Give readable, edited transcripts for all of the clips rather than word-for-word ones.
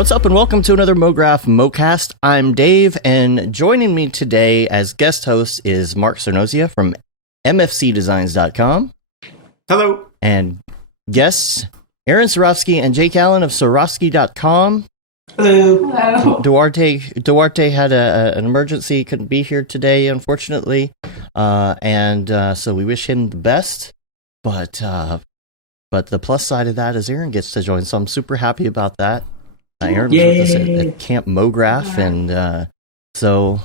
What's up and welcome to another Mograph Mocast. I'm Dave, and joining me today as guest host is Mark Cernozia from mfcdesigns.com. Hello. And guests Erin Sarofsky and Jake Allen of Sarofsky.com. Hello. Hello. Duarte had an emergency, couldn't be here today, unfortunately, and so we wish him the best. But the plus side of that is Erin gets to join, so I'm super happy about that. Erin was with us at Camp Mograph, and so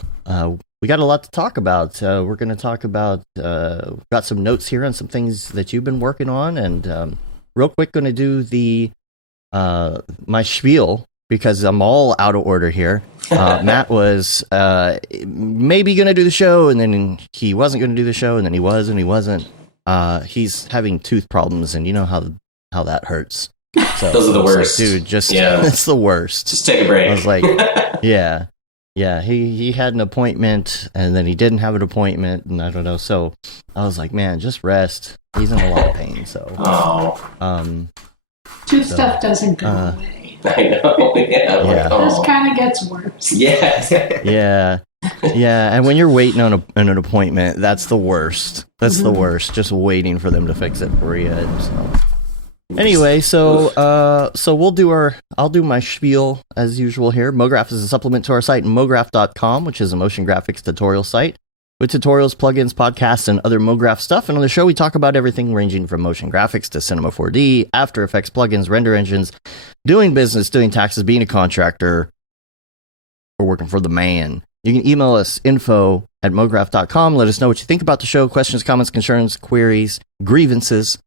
we got a lot to talk about. We're going to talk about, got some notes here on some things that you've been working on, and real quick going to do the my spiel, because I'm all out of order here. Matt was maybe going to do the show, and then he wasn't going to do the show, and then he was, and he wasn't. He's having tooth problems, and you know how that hurts. So those are the worst. Like, dude, it's the worst. Just take a break. I was like, yeah. He had an appointment, and then he didn't have an appointment, and I don't know. So I was like, man, just rest. He's in a lot of pain. So, tooth stuff doesn't go away. I know. Yeah. It just kind of gets worse. Yeah. Yeah, and when you're waiting on an appointment, that's the worst. That's the worst. Just waiting for them to fix it for you. So. Anyway, so I'll do my spiel as usual here. Mograph is a supplement to our site, mograph.com, which is a motion graphics tutorial site with tutorials, plugins, podcasts, and other Mograph stuff. And on the show, we talk about everything ranging from motion graphics to Cinema 4D, After Effects, plugins, render engines, doing business, doing taxes, being a contractor, or working for the man. You can email us info@mograph.com. Let us know what you think about the show. Questions, comments, concerns, queries, grievances.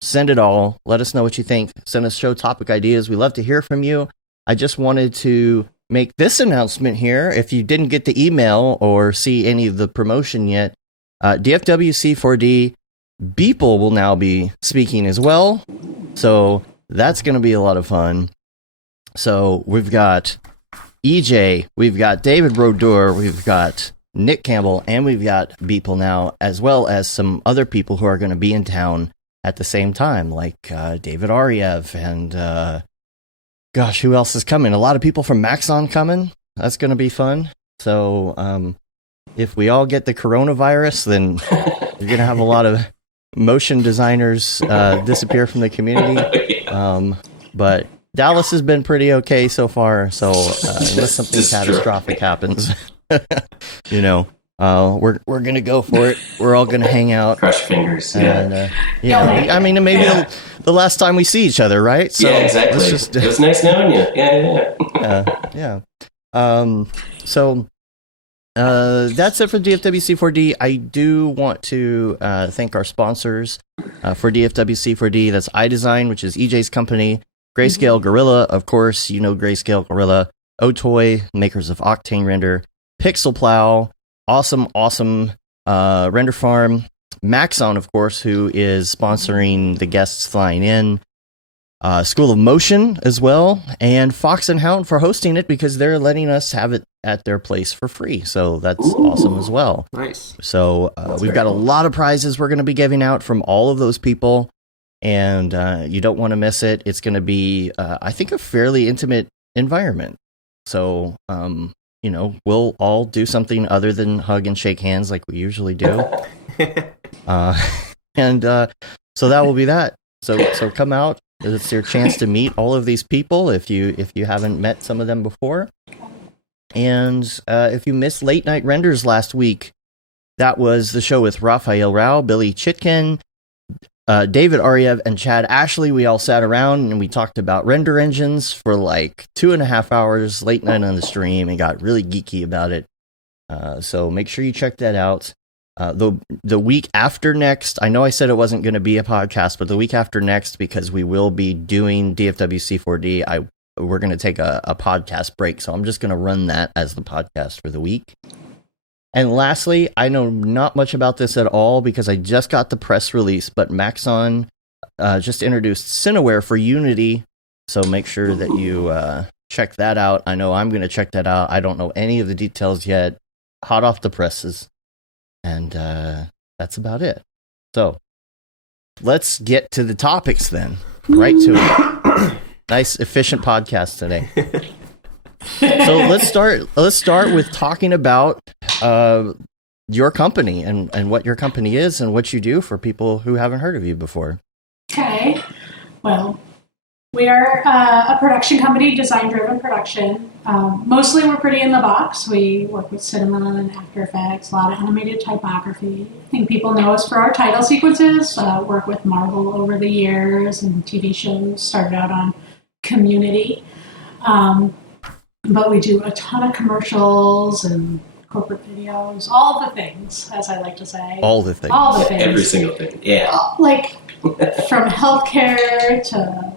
Send it all. Let us know what you think. Send us show topic ideas. We love to hear from you. I just wanted to make this announcement here. If you didn't get the email or see any of the promotion yet, DFWC4D Beeple will now be speaking as well. So that's going to be a lot of fun. So we've got EJ, we've got David Brodeur, we've got Nick Campbell, and we've got Beeple now, as well as some other people who are going to be in town at the same time, like David Ariev and gosh, who else is coming? A lot of people from Maxon coming. That's going to be fun. So if we all get the coronavirus, then you're going to have a lot of motion designers disappear from the community. But Dallas has been pretty okay so far. So unless something catastrophic happens, you know. We're gonna go for it. We're all gonna hang out, cross your fingers, and I mean, maybe the last time we see each other, right? So yeah, exactly. It was nice knowing you. Yeah. So that's it for DFWC4D. I do want to thank our sponsors for DFWC4D. That's iDesign, which is EJ's company. Grayscale Gorilla, of course, you know Grayscale Gorilla. Otoy, makers of Octane Render. Pixel Plow. Awesome render farm. Maxon, of course, who is sponsoring the guests flying in. School of Motion as well. And Fox and Hound for hosting it, because they're letting us have it at their place for free. So that's awesome as well. Nice. So we've got a lot of prizes we're going to be giving out from all of those people. And you don't want to miss it. It's going to be, I think, a fairly intimate environment. So, you know, we'll all do something other than hug and shake hands like we usually do. And so that will be that. So come out. It's your chance to meet all of these people if you haven't met some of them before. And if you missed Late Night Renders last week, that was the show with Raphael Rao, Billy Chitkin, David Ariev, and Chad Ashley. We all sat around and we talked about render engines for like 2.5 hours, late night on the stream, and got really geeky about it. So make sure you check that out. The week after next, I know I said it wasn't going to be a podcast, but the week after next, because we will be doing DFWC4D, we're going to take a podcast break. So I'm just going to run that as the podcast for the week. And lastly, I know not much about this at all because I just got the press release, but Maxon just introduced Cineware for Unity, so make sure that you check that out. I know I'm going to check that out. I don't know any of the details yet. Hot off the presses. And that's about it. So let's get to the topics then. Right to it. Nice, efficient podcast today. So let's start with talking about your company and what your company is and what you do for people who haven't heard of you before. Okay. Well, we are a production company, design-driven production. Mostly we're pretty in the box. We work with cinema and After Effects, a lot of animated typography. I think people know us for our title sequences. Work with Marvel over the years and TV shows. Started out on Community. But we do a ton of commercials and corporate videos, all the things, as I like to say. All the things. Every single thing. Yeah. Like from healthcare to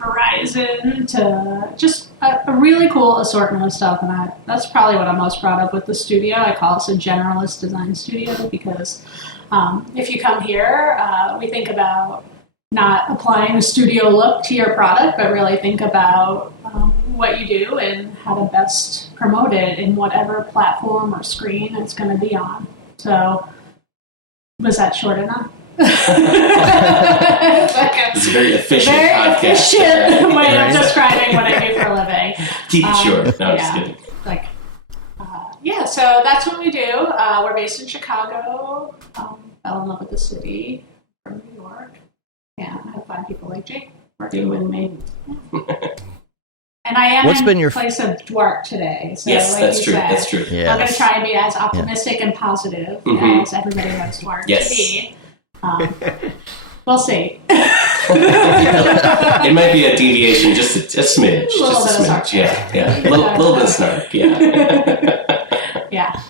Verizon to just a really cool assortment of stuff. And that's probably what I'm most proud of with the studio. I call us a generalist design studio because if you come here, we think about not applying a studio look to your product, but really think about what you do and how to best promote it in whatever platform or screen it's going to be on. So, was that short enough? It's a very efficient podcast. Very efficient way of describing what I do for a living. Keep it short. No, just kidding. So that's what we do. We're based in Chicago. Fell in love with the city from New York. Yeah, I have fun people like Jake working with me. Yeah. And I am in your place of work today. So yes, like that's you true. Said, that's true. I'm going to try and be as optimistic and positive as everybody loves work to be. We'll see. It might be a deviation, just a smidge. Just a smidge. Yeah. A little bit of snark. Yeah. Yeah.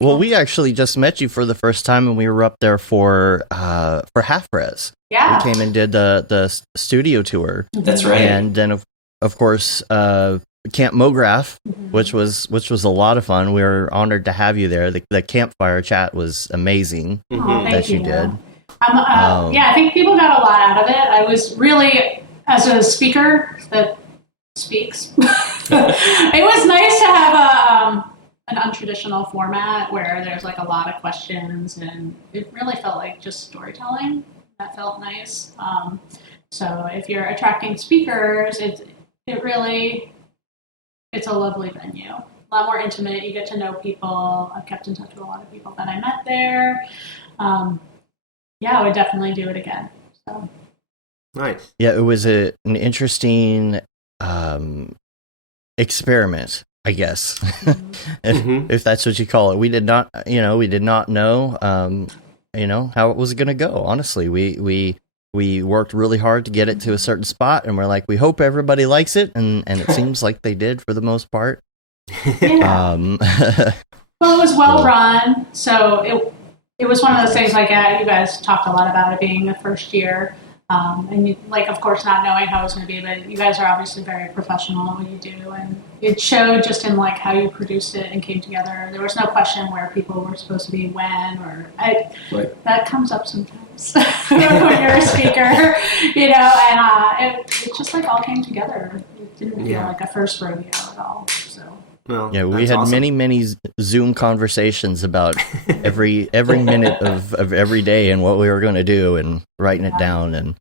Well, we actually just met you for the first time, and we were up there for Half Res. Yeah. We came and did the studio tour. That's right. And then of course Camp Mograph, which was a lot of fun. We were honored to have you there. The campfire chat was amazing that you did. I think people got a lot out of it. I was really, as a speaker that speaks, it was nice to have an untraditional format where there's like a lot of questions, and it really felt like just storytelling. That felt nice. So if you're attracting speakers, it's a lovely venue. A lot more intimate. You get to know people. I've kept in touch with a lot of people that I met there. I would definitely do it again. So. Nice. Yeah, it was an interesting experiment, I guess, if that's what you call it. We did not know, how it was going to go. Honestly, we worked really hard to get it to a certain spot, and we're like, we hope everybody likes it, and it seems like they did for the most part. Yeah. Well, it was well run, so it was one of those things like you guys talked a lot about it being the first year. And you, of course, not knowing how it was going to be, but you guys are obviously very professional at what you do, and it showed just in how you produced it and came together. There was no question where people were supposed to be when, that comes up sometimes when you're a speaker, and it just all came together. It didn't feel like a first rodeo at all. So. Well, yeah, we had awesome. many Zoom conversations about every minute of every day and what we were going to do, and writing it down. And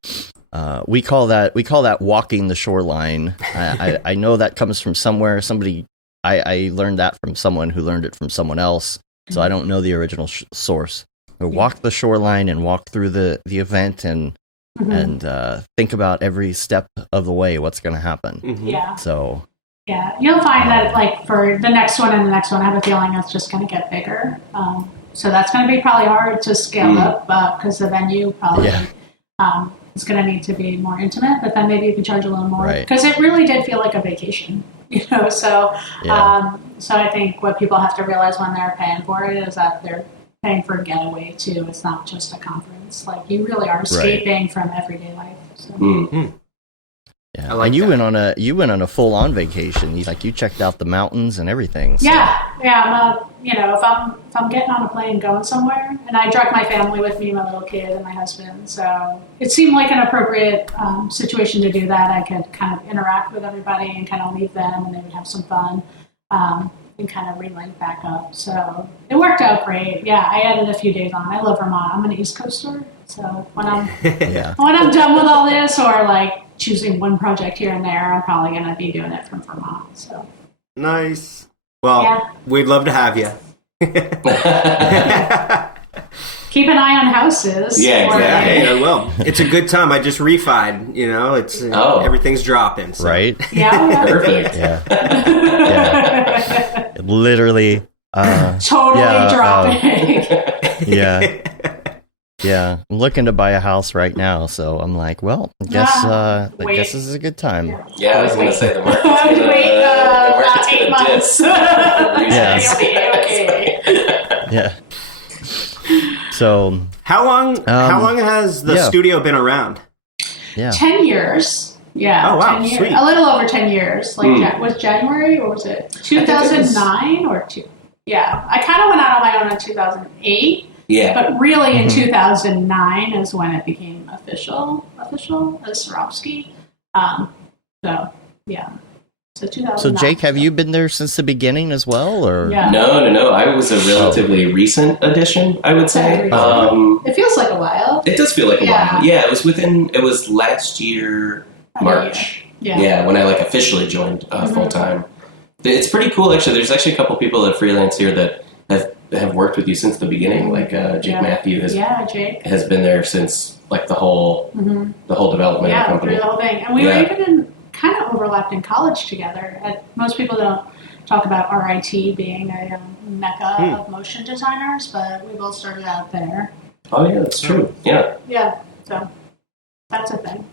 we call that walking the shoreline. I know that comes from somewhere. I learned that from someone who learned it from someone else. So I don't know the original source. But walk the shoreline and walk through the event and think about every step of the way what's going to happen. Yeah. So. Yeah, you'll find that for the next one and the next one, I have a feeling it's just going to get bigger. So that's going to be probably hard to scale up because the venue probably is going to need to be more intimate. But then maybe you can charge a little more because it really did feel like a vacation, So so I think what people have to realize when they're paying for it is that they're paying for a getaway too. It's not just a conference. You really are escaping from everyday life. So. Yeah, and you went on a full-on vacation. You checked out the mountains and everything. So. Yeah. If I'm getting on a plane going somewhere, and I drug my family with me, my little kid and my husband, so it seemed like an appropriate situation to do that. I could kind of interact with everybody and kind of leave them, and they would have some fun and kind of relink back up. So it worked out great. Yeah, I added a few days on. I love Vermont. I'm an East Coaster, so when I'm done with all this, or choosing one project here and there, I'm probably going to be doing it from Vermont. So Nice. Well, we'd love to have you. Keep an eye on houses. Yeah, exactly. Yeah, I will. It's a good time. I just refied. It's everything's dropping. So. Right? Yeah. Perfect. Yeah. Literally. Totally dropping. Yeah. I'm looking to buy a house right now, so I'm like, well, I guess this is a good time. Yeah, I was going to say the market's going to dip. Yeah. So how long has the studio been around? Yeah. 10 years. Yeah. Oh, wow. 10 years. Sweet. A little over 10 years. Like, was January or was it 2009 or 2? Yeah. I kind of went out on my own in 2008. Yeah. But really in 2009 is when it became official as Sarofsky. So 2009. So Jake, have you been there since the beginning as well, or? Yeah. No. I was a relatively recent addition, I would say. It feels like a while. It does feel like a while. Yeah, it was last year, March. Yeah, when I officially joined full time. It's pretty cool, actually. There's actually a couple people that freelance here that have worked with you since the beginning. Like Jake Matthew has been there since the whole development of the company. Through the whole thing. And we were even kind of overlapped in college together. Most people don't talk about RIT being a mecca of motion designers, but we both started out there. Oh yeah, that's true. Yeah. Yeah. So that's a thing.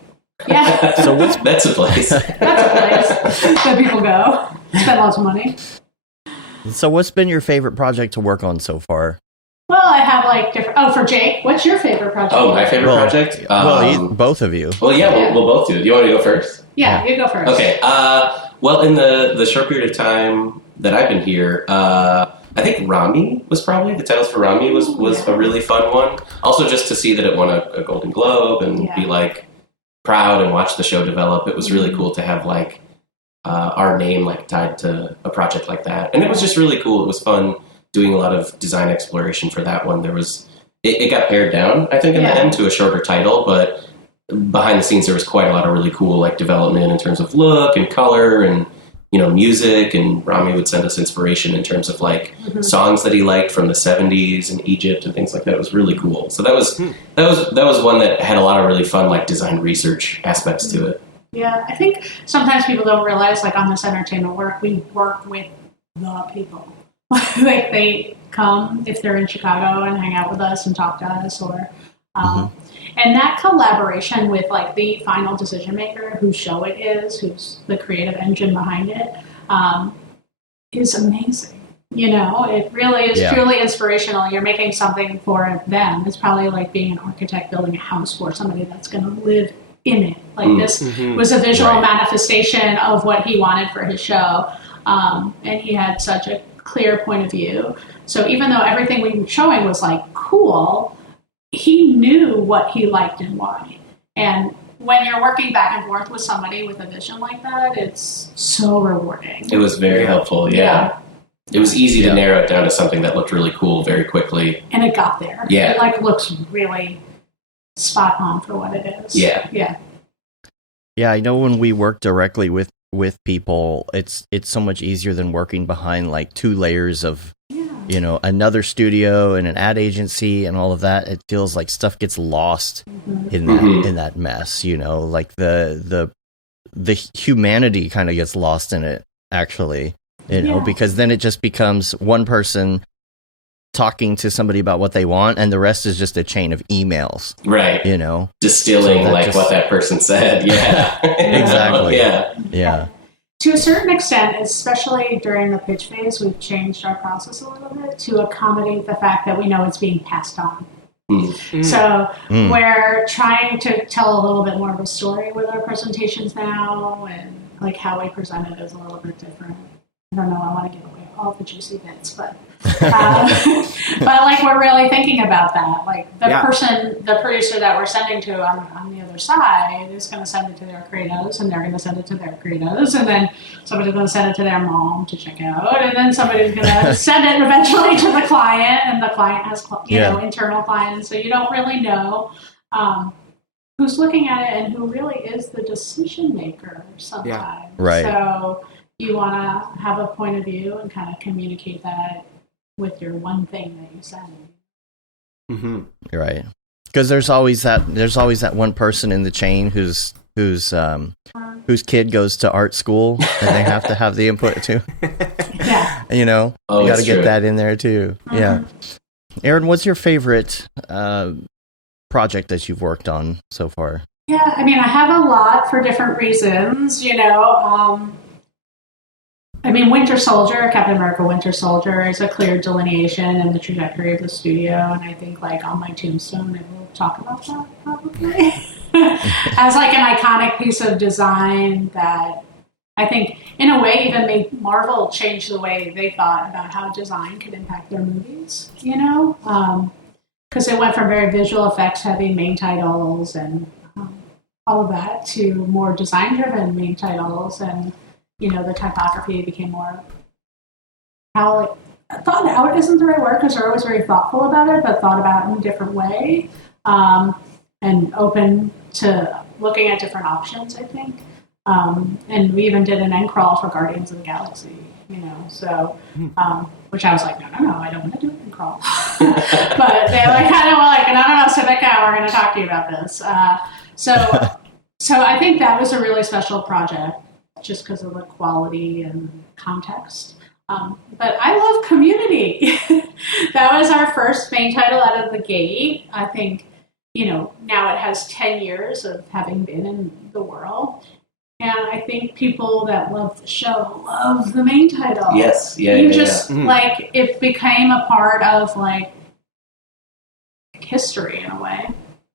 Yeah. So that's a place. That's a place that people go. Spend lots of money. So what's been your favorite project to work on so far? Well, I have different. Oh, for Jake, what's your favorite project? Oh, my favorite project? Both of you. Well, we'll both do it. Do you want to go first? Yeah, you go first. Okay. Well, in the short period of time that I've been here, I think Rami was probably the titles for Rami was a really fun one. Also, just to see that it won a Golden Globe and be proud and watch the show develop. It was really cool to have our name tied to a project like that, and it was just really cool. It was fun doing a lot of design exploration for that one. There was it got pared down, I think, in the end to a shorter title, but behind the scenes there was quite a lot of really cool development in terms of look and color and music, and Rami would send us inspiration in terms of songs that he liked from the 70s and Egypt and things like that. It was really cool. So that was one that had a lot of really fun design research aspects to it. Yeah, I think sometimes people don't realize on this entertainment work, we work with the people. They come if they're in Chicago and hang out with us and talk to us, or and that collaboration with the final decision maker, whose show it is, who's the creative engine behind it, is amazing. It really is truly inspirational. You're making something for them. It's probably like being an architect building a house for somebody that's going to live in it. This was a visual manifestation of what he wanted for his show, and he had such a clear point of view. So even though everything we were showing was cool, he knew what he liked and why. And when you're working back and forth with somebody with a vision like that, it's so rewarding. It was very helpful. Yeah. It was easy to narrow it down to something that looked really cool very quickly. And it got there. Yeah. It looks really spot on for what it is. Yeah. Yeah. Yeah, I know when we work directly with people, it's so much easier than working behind 2 layers of another studio and an ad agency and all of that. It feels like stuff gets lost in that mess, the humanity kind of gets lost in it, actually, because then it just becomes one person talking to somebody about what they want, and the rest is just a chain of emails. Right. Distilling what that person said. Yeah. Exactly. Yeah. To a certain extent, especially during the pitch phase, we've changed our process a little bit to accommodate the fact that we know it's being passed on. So we're trying to tell a little bit more of a story with our presentations now, and how we present it is a little bit different. I don't know, I want to give away all the juicy bits, but we're really thinking about that. The producer that we're sending to on the other side is going to send it to their creatives, and they're going to send it to their creatives, and then somebody's going to send it to their mom to check out, and then somebody's going to send it eventually to the client, and the client has internal clients, so you don't really know who's looking at it and who really is the decision maker sometimes. Right. So you want to have a point of view and kind of communicate that with your one thing that you send. Mm-hmm. Right. Because there's always that one person in the chain whose kid goes to art school and they have to have the input too. Yeah. You know, you got to get that in there too. Mm-hmm. Yeah. Erin, what's your favorite project that you've worked on so far? Yeah, I mean, I have a lot for different reasons, you know. I mean, Winter Soldier, Captain America Winter Soldier is a clear delineation in the trajectory of the studio, and I think, like, on my tombstone, it will talk about that, probably. As, like, an iconic piece of design that I think, in a way, even made Marvel change the way they thought about how design could impact their movies, you know? Because it went from very visual effects-heavy main titles and all of that to more design-driven main titles, and you know, the typography became more thought out isn't the right word because they're always very thoughtful about it, but thought about in a different way, and open to looking at different options, I think. And we even did an end crawl for Guardians of the Galaxy, you know, so, which I was like, no, I don't want to do an end crawl. But they were kind of like, no, Civica, we're going to talk to you about this. So I think that was a really special project just because of the quality and context. But I love Community. That was our first main title out of the gate. I think, you know, now it has 10 years of having been in the world. And I think people that love the show love the main title. Yes, like, it became a part of, like, history in a way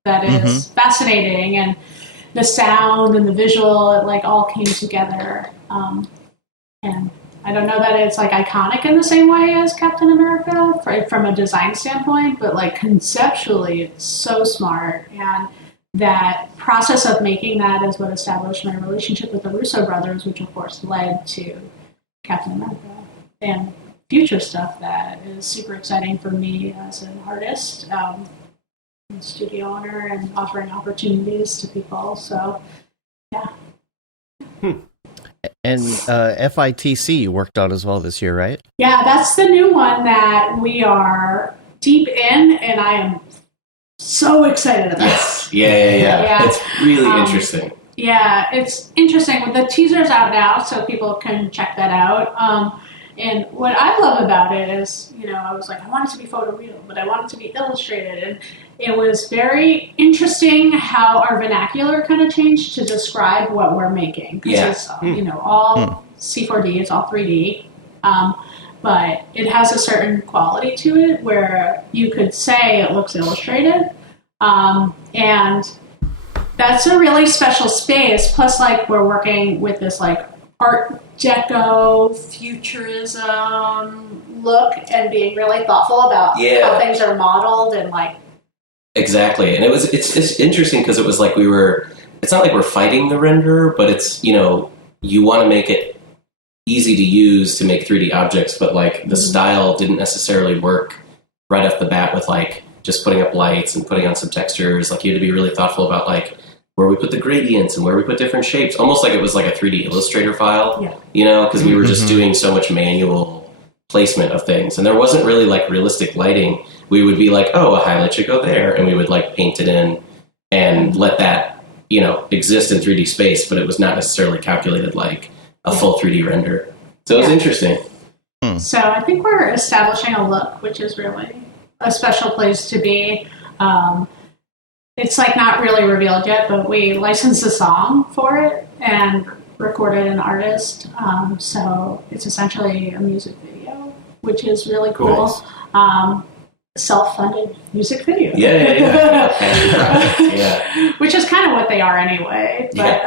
that is fascinating. And the sound and the visual, it, like, all came together. And I don't know that it's, like, iconic in the same way as Captain America from a design standpoint, but, like, conceptually, it's so smart. And that process of making that is what established my relationship with the Russo brothers, which, of course, led to Captain America and future stuff that is super exciting for me as an artist, studio owner, and offering opportunities to people. So, yeah. And FITC you worked on as well this year, right? Yeah, that's the new one that we are deep in, and I am so excited about. Yes. Yeah. It's really interesting. Yeah, it's interesting. The teaser's out now, so people can check that out. And what I love about it is, you know, I was like, I want it to be photoreal, but I want it to be illustrated. And it was very interesting how our vernacular kind of changed to describe what we're making. Because it's, you know, all C4D, it's all 3D. But it has a certain quality to it where you could say it looks illustrated. And that's a really special space. Plus, like, we're working with this, like, Art Deco, futurism look, and being really thoughtful about how things are modeled and, like... Exactly. And it's interesting because it was like it's not like we're fighting the renderer, but it's, you know, you want to make it easy to use to make 3D objects, but, like, the style didn't necessarily work right off the bat with, like, just putting up lights and putting on some textures. Like, you had to be really thoughtful about, like, where we put the gradients and where we put different shapes, almost like it was like a 3D Illustrator file, you know, because we were just doing so much manual placement of things. And there wasn't really, like, realistic lighting. We would be like, oh, a highlight should go there. And we would, like, paint it in and let that, you know, exist in 3D space, but it was not necessarily calculated like a full 3D render. So it was interesting. So I think we're establishing a look, which is really a special place to be. It's, like, not really revealed yet, but we licensed a song for it and recorded an artist. So it's essentially a music video, which is really cool. Nice. Self-funded music video. Yeah. Which is kind of what they are anyway. But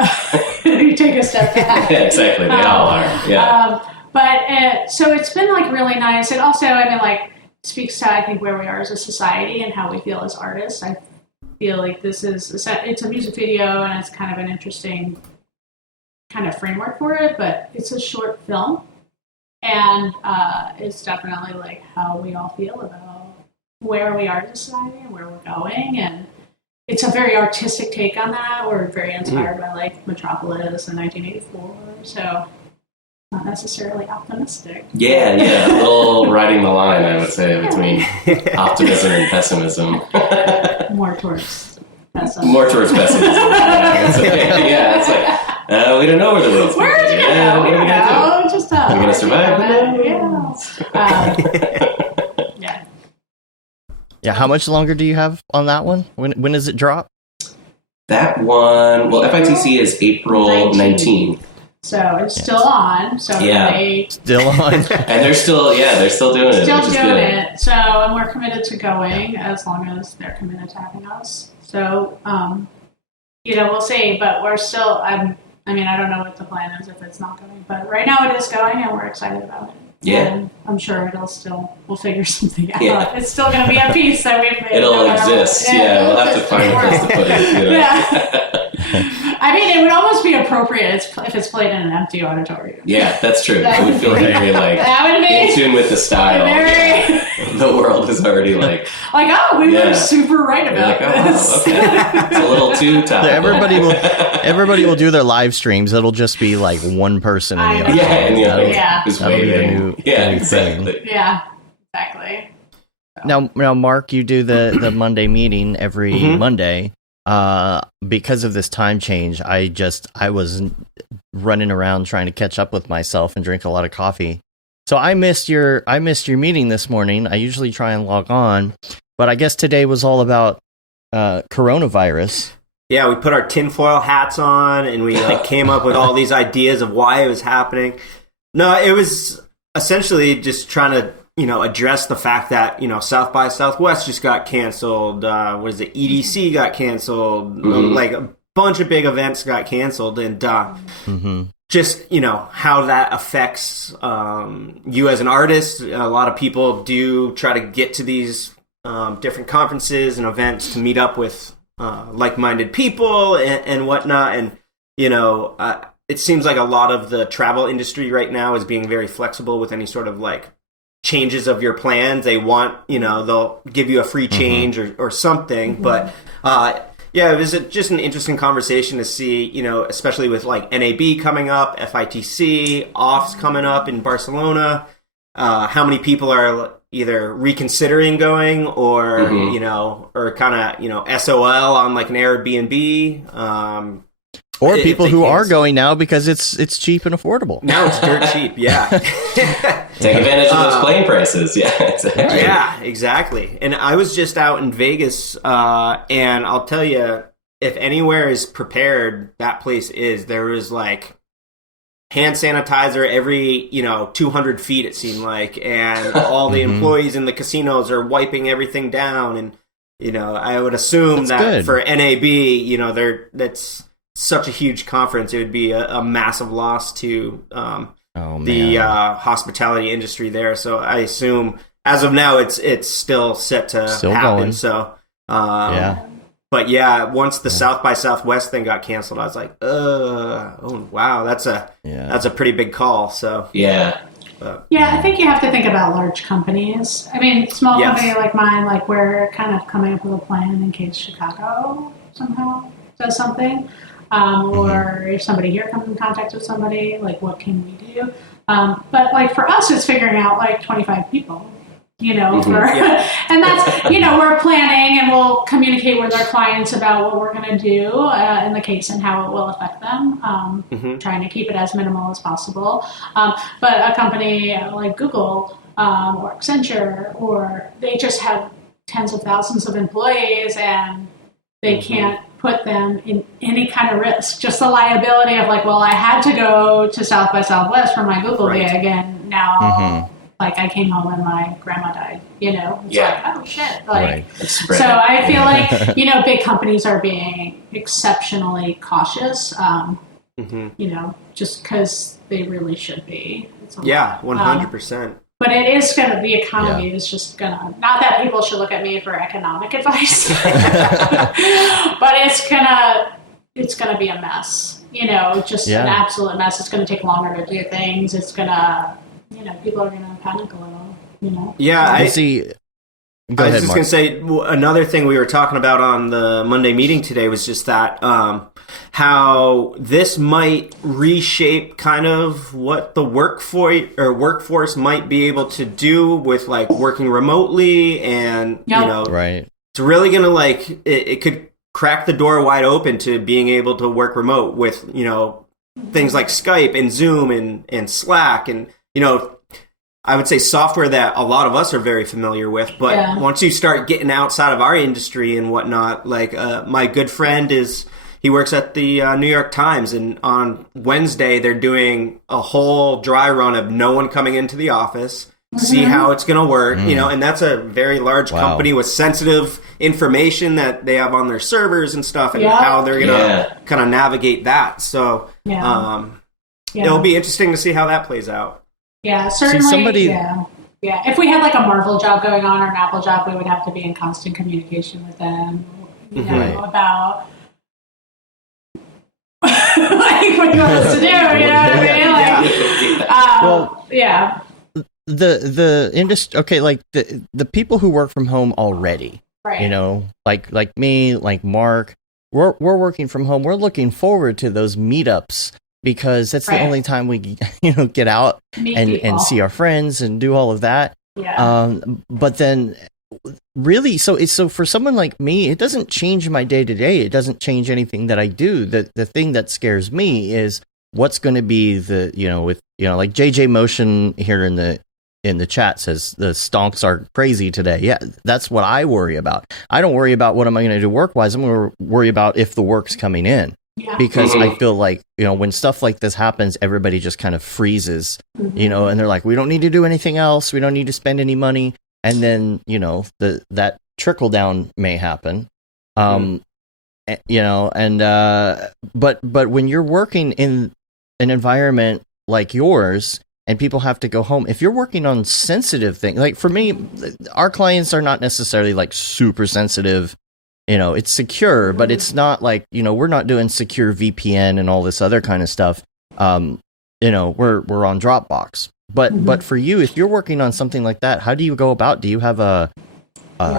you take a step back. Yeah, exactly. They all are. Yeah. So it's been, like, really nice. And also, I mean, like, speaks to, I think, where we are as a society and how we feel as artists. I feel like it's a music video, and it's kind of an interesting kind of framework for it, but it's a short film, and it's definitely, like, how we all feel about where we are in society and where we're going, and it's a very artistic take on that. We're very inspired by, like, Metropolis in 1984, so not necessarily optimistic. Yeah, a little riding the line, I would say, between optimism and pessimism. More towards pessimism. More towards pessimism. It's like, we don't know where the world's going. Where's it What are we gonna do? Just Are we gonna survive? Yeah. Yeah, how much longer do you have on that one? When does it drop? That one, well, FITC is April 19th. So it's still on. So still on. And they're still doing it. Still doing it. So, and we're committed to going as long as they're committed to having us. So, we'll see. But we're still. I don't know what the plan is if it's not going. But right now it is going, and we're excited about it. Yeah. And I'm sure we'll figure something out. Yeah. It's still going to be a piece that we've made. It'll exist. We'll have to find a place to put it. Yeah. I mean, it would almost be appropriate if it's played in an empty auditorium. Yeah, that's true. It would feel very in tune with the style. The world is already we were super right about this. Okay. It's a little too topical. Everybody will do their live streams. It'll just be like one person in the audience. Just waiting. Exactly. Yeah, exactly. Now, Mark, you do the Monday meeting every Monday. Because of this time change, I was running around trying to catch up with myself and drink a lot of coffee. So I missed your meeting this morning. I usually try and log on, but I guess today was all about coronavirus. Yeah, we put our tinfoil hats on and we came up with all these ideas of why it was happening. No, it was essentially just trying to address the fact that, South by Southwest just got canceled. EDC got canceled. Like a bunch of big events got canceled. And just, how that affects you as an artist. A lot of people do try to get to these different conferences and events to meet up with like-minded people and whatnot. And, it seems like a lot of the travel industry right now is being very flexible with any sort of changes of your plans. They want, they'll give you a free change or something. But it was just an interesting conversation to see, especially with NAB coming up, FITC, OFF's coming up in Barcelona. How many people are either reconsidering going or, or kind of, SOL on an Airbnb. Or people who are going now because it's cheap and affordable. Now it's dirt cheap, yeah. Take advantage of those plane prices, yeah. Exactly. Yeah, exactly. And I was just out in Vegas, and I'll tell you, if anywhere is prepared, that place is. There was hand sanitizer every 200 feet, it seemed like, and all the employees in the casinos are wiping everything down. And I would assume that's that good. For NAB, that's such a huge conference. It would be a massive loss to the hospitality industry there. So I assume as of now it's still set to happen. Going. So but once the South by Southwest thing got canceled, I was like, oh wow, that's a pretty big call. So I think you have to think about large companies. I mean, small company like mine, we're kind of coming up with a plan in case Chicago somehow does something. Or if somebody here comes in contact with somebody, what can we do? But for us, it's figuring out 25 people, and that's, we're planning and we'll communicate with our clients about what we're going to do in the case and how it will affect them, trying to keep it as minimal as possible. But a company like Google or Accenture, or they just have tens of thousands of employees and they can't put them in any kind of risk. Just the liability of I had to go to South by Southwest for my Google gig, and now I came home and my grandma died. It's oh shit. So I feel big companies are being exceptionally cautious. Just because they really should be. 100%. But it is going to, the economy is just going to, not that people should look at me for economic advice, but it's going to be a mess, just an absolute mess. It's going to take longer to do things. It's going to, people are going to panic a little, Yeah, I see. Go I ahead, was just Mark. going to say, another thing we were talking about on the Monday meeting today was just that how this might reshape kind of what the workforce might be able to do with like working remotely, and Yep. you know, Right. it's really going to like it could crack the door wide open to being able to work remote with, you know, things like Skype and Zoom and Slack, and you know, I would say software that a lot of us are very familiar with. But once you start getting outside of our industry and whatnot, like my good friend he works at the New York Times, and on Wednesday they're doing a whole dry run of no one coming into the office, see how it's going to work, you know, and that's a very large company with sensitive information that they have on their servers and stuff, and how they're going to kind of navigate that. So it'll be interesting to see how that plays out. Yeah, certainly. Yeah. If we had like a Marvel job going on or an Apple job, we would have to be in constant communication with them, you know, about like what you want us to do. You know what I mean? The industry. Okay, like the people who work from home already. Right. You know, like me, like Mark. We're working from home. We're looking forward to those meetups, because that's the only time we, get out and see our friends and do all of that. Yeah. But then really, so for someone like me, it doesn't change my day to day. It doesn't change anything that I do. The thing that scares me is what's going to be like JJ Motion here in the chat says the stonks are crazy today. Yeah, that's what I worry about. I don't worry about what am I going to do work wise. I'm going to worry about if the work's coming in. Yeah. Because I feel like, when stuff like this happens, everybody just kind of freezes, and they're like, we don't need to do anything else. We don't need to spend any money. And then, that trickle down may happen. But when you're working in an environment like yours and people have to go home, if you're working on sensitive things, like for me, our clients are not necessarily like super sensitive. It's secure, but it's not like, we're not doing secure VPN and all this other kind of stuff. We're on Dropbox. But for you, if you're working on something like that, how do you go about? Do you have a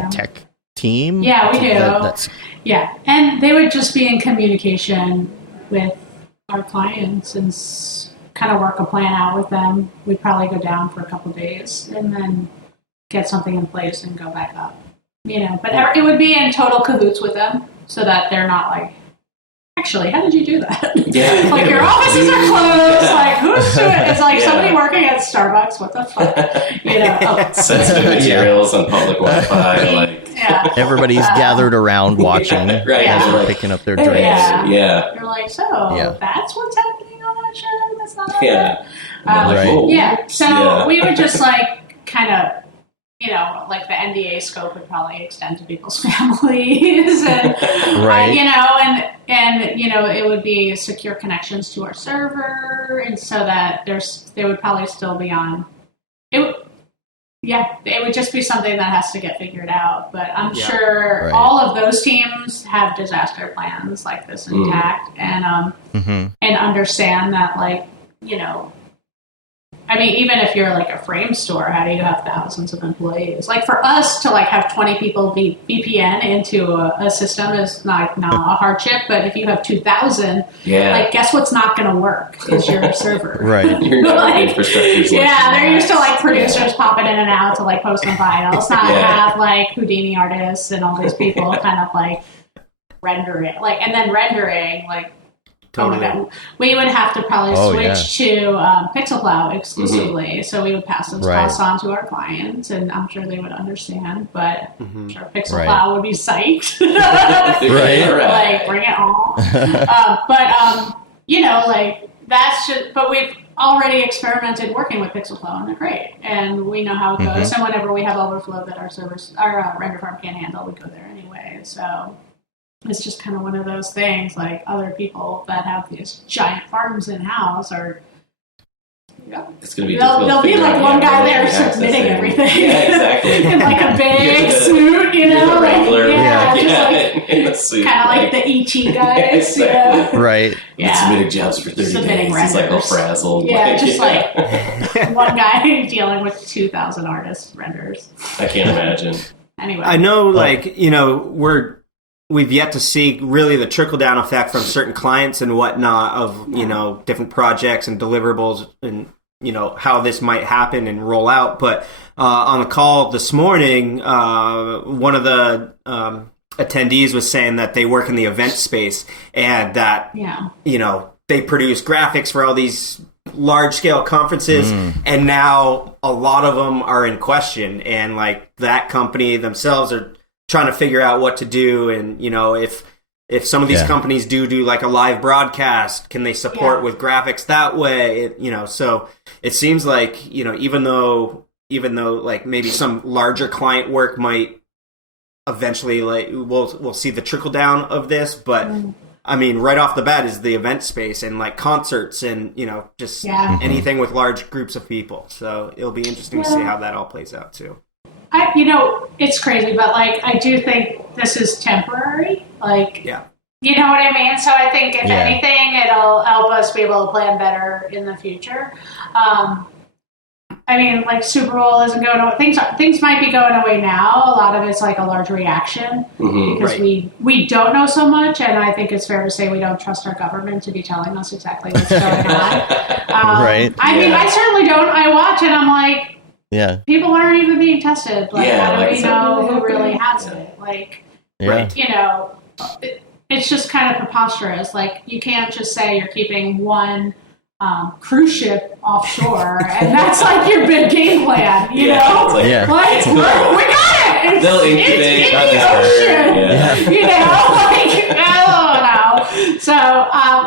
tech team? Yeah, we do. Yeah, and they would just be in communication with our clients and kind of work a plan out with them. We'd probably go down for a couple of days and then get something in place and go back up. But it would be in total cahoots with them, so that they're not like, actually, how did you do that? Yeah. Like, your offices are closed. Like, who's doing it? It's like somebody working at Starbucks. What the fuck? Sensitive materials on public Wi-Fi. Like, everybody's gathered around watching, right? Picking up their drinks. Yeah. You're like, that's what's happening on that show? That's not on right. So we would just like kind of, like the NDA scope would probably extend to people's families, and it would be secure connections to our server, and so that they would probably still be on. It would just be something that has to get figured out. But I'm sure all of those teams have disaster plans like this intact, and understand that, like, I mean, even if you're like a frame store, how do you have thousands of employees? Like, for us to like have 20 people VPN into a system is not a hardship. But if you have 2,000, like, guess what's not going to work is your server. Right. Your network infrastructure. They're used to like producers popping in and out to like post on files, not have like Houdini artists and all these people kind of like rendering, like, and then rendering like. Totally. Oh my God. We would have to probably switch to Pixel Cloud exclusively, so we would pass those costs on to our clients, and I'm sure they would understand. But I'm sure Pixel Cloud would be psyched, like, bring it on. Like, that's just. But we've already experimented working with Pixel Cloud, and they're great, and we know how it goes. And whenever we have overflow that our render farm can't handle, we go there anyway. So. It's just kind of one of those things, like, other people that have these giant farms in-house are, it's going to be there'll be like one guy there submitting everything. Yeah, exactly. In like a big suit, The Wrangler. In the suit. Kind of like the E.T. guys. Exactly. Right. Submitting jobs for 30 Submitting days. He's like all frazzled. Like one guy dealing with 2,000 artists' renders. I can't imagine. anyway. I know, we've yet to see really the trickle down effect from certain clients and whatnot of different projects and deliverables and how this might happen and roll out. But on the call this morning, one of the attendees was saying that they work in the event space and that they produce graphics for all these large scale conferences, and now a lot of them are in question, and like that company themselves are trying to figure out what to do. And if some of these companies do like a live broadcast, can they support with graphics that way? So it seems like even though like maybe some larger client work might eventually, like we'll see the trickle down of this, but I mean, right off the bat is the event space and like concerts and just anything with large groups of people. So it'll be interesting to see how that all plays out too. It's crazy, but like I do think this is temporary. Like, you know what I mean? So I think if anything, it'll help us be able to plan better in the future. I mean, like Super Bowl isn't going away. Things might be going away now. A lot of it's like a large reaction because we don't know so much, and I think it's fair to say we don't trust our government to be telling us exactly what's going on. Right. I mean, I certainly don't. I watch and I'm like, people aren't even being tested. Like, how do we know who really has it? Like, it's just kind of preposterous. Like, you can't just say you're keeping one cruise ship offshore, and that's like your big game plan, you know? Like, we got it! They'll incubate it's in the ocean, you know? Like, I don't know.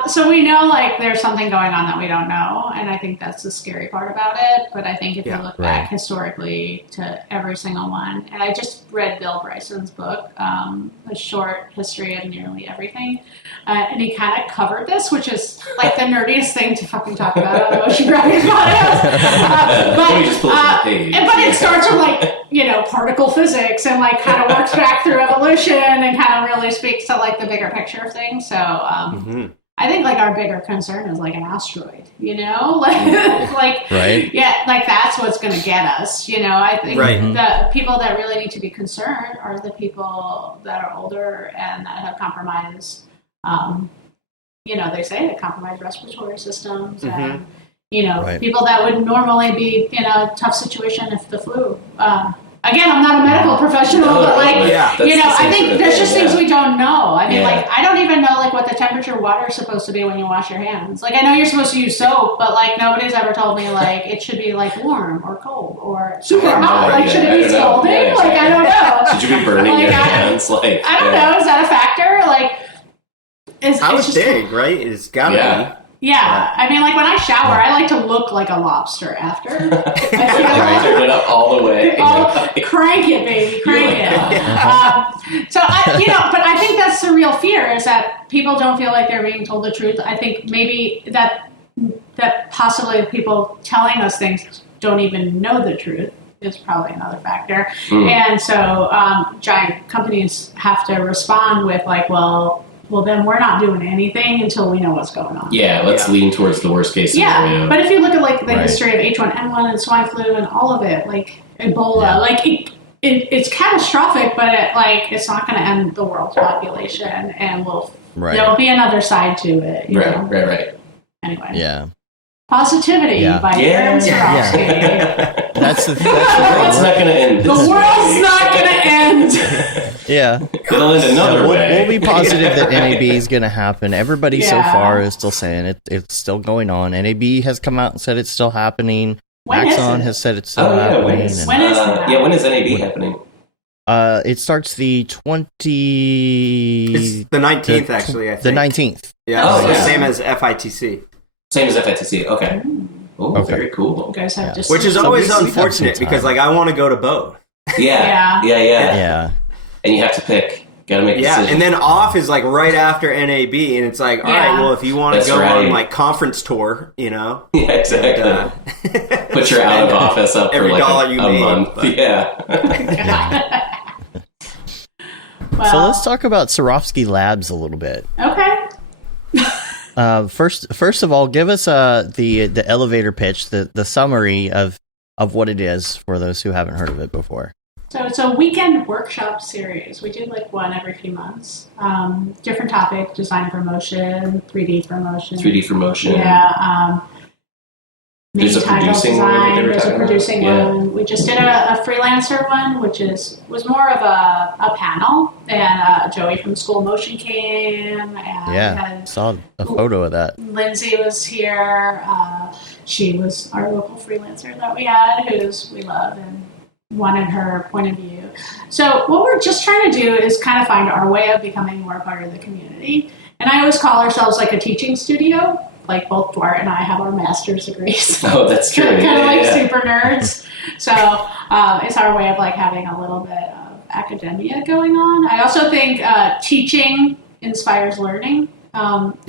So we know, like, there's something going on that we don't know, and I think that's the scary part about it. But I think if you look back historically to every single one, and I just read Bill Bryson's book, A Short History of Nearly Everything, and he kind of covered this, which is like the nerdiest thing to fucking talk about on the Motion Graphics podcast. But it starts with like, particle physics and like kind of works back through evolution and kind of really speaks to like the bigger picture of things. So I think like our bigger concern is like an asteroid, like like that's what's going to get us. I think the people that really need to be concerned are the people that are older and that have compromised. They say that compromised respiratory systems and, people that would normally be in a tough situation if the flu. Again, I'm not a medical professional, but I think there's just things we don't know. I mean, like, I don't even know, like, what the temperature water is supposed to be when you wash your hands. Like, I know you're supposed to use soap, but, like, nobody's ever told me, like, it should be, like, warm or cold or super hot. Like, should it be scalding? I don't know. Should you be burning your hands? Like, I don't know. Is that a factor? Like, how big, right? It's gotta be. Yeah, I mean, like when I shower, I like to look like a lobster after. Turn it up all the way. Crank it, baby, crank it. But I think that's the real fear is that people don't feel like they're being told the truth. I think maybe that possibly the people telling us things don't even know the truth is probably another factor. And so giant companies have to respond with like, well, then we're not doing anything until we know what's going on. Yeah, let's lean towards the worst case scenario. Yeah, but if you look at like the history of H1N1 and swine flu and all of it, like Ebola, like it's catastrophic, but it's not going to end the world's population, and there'll be another side to it. Right. Anyway. Yeah. Positivity by Erin Sarofsky. That's the thing. The world's not going to end. The world's not going to end. Yeah. It'll end another way. We'll be positive that NAB is going to happen. Everybody so far is still saying it's still going on. NAB has come out and said it's still happening. Axon has said it's still happening. When is when is NAB happening? It starts the 19th, actually, I think. The 19th. Yeah, same as FITC. Same as FITC, okay. Oh, very cool. You guys have which is always unfortunate because, like, I want to go to both. Yeah. And you have to pick. Got to make a decision. And then off is, like, right after NAB, and it's like, all right, well, if you want to go on, like, conference tour, Yeah, exactly. Put your out of office up every for, like, dollar you a made, month. But. Yeah. So let's talk about Sarofsky Labs a little bit. Okay. First of all, give us the elevator pitch, the summary of what it is for those who haven't heard of it before. So it's a weekend workshop series. We do like one every few months. Different topic: design for motion, 3D for motion. 3D for motion. Yeah. There's a producing one. There's a producing one. We just did a freelancer one, which was more of a panel, and Joey from School of Motion came. And saw a photo of that. Lindsay was here. She was our local freelancer that we had, we love and wanted her point of view. So what we're just trying to do is kind of find our way of becoming more part of the community. And I always call ourselves like a teaching studio. Like both Dwart and I have our master's degrees. Oh, that's true. kind of super nerds. So it's our way of like having a little bit of academia going on. I also think teaching inspires learning.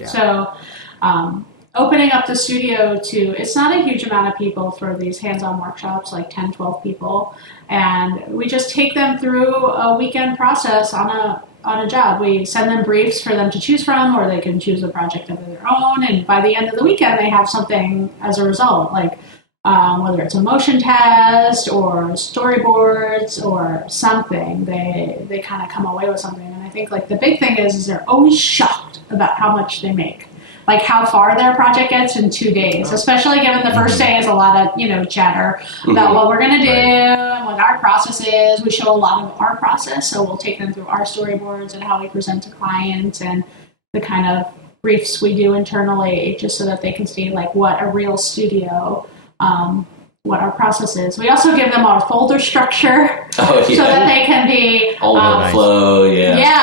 So opening up the studio it's not a huge amount of people for these hands-on workshops, like 10, 12 people. And we just take them through a weekend process on a job. We send them briefs for them to choose from, or they can choose a project of their own. And by the end of the weekend, they have something as a result, like whether it's a motion test or storyboards or something, they kind of come away with something. And I think like the big thing is they're always shocked about how much they make. Like how far their project gets in 2 days, especially given the first day is a lot of, chatter about what we're going to do and what our process is. We show a lot of our process, so we'll take them through our storyboards and how we present to clients and the kind of briefs we do internally, just so that they can see like what a real studio, what our process is. We also give them our folder structure so that they can be all workflow,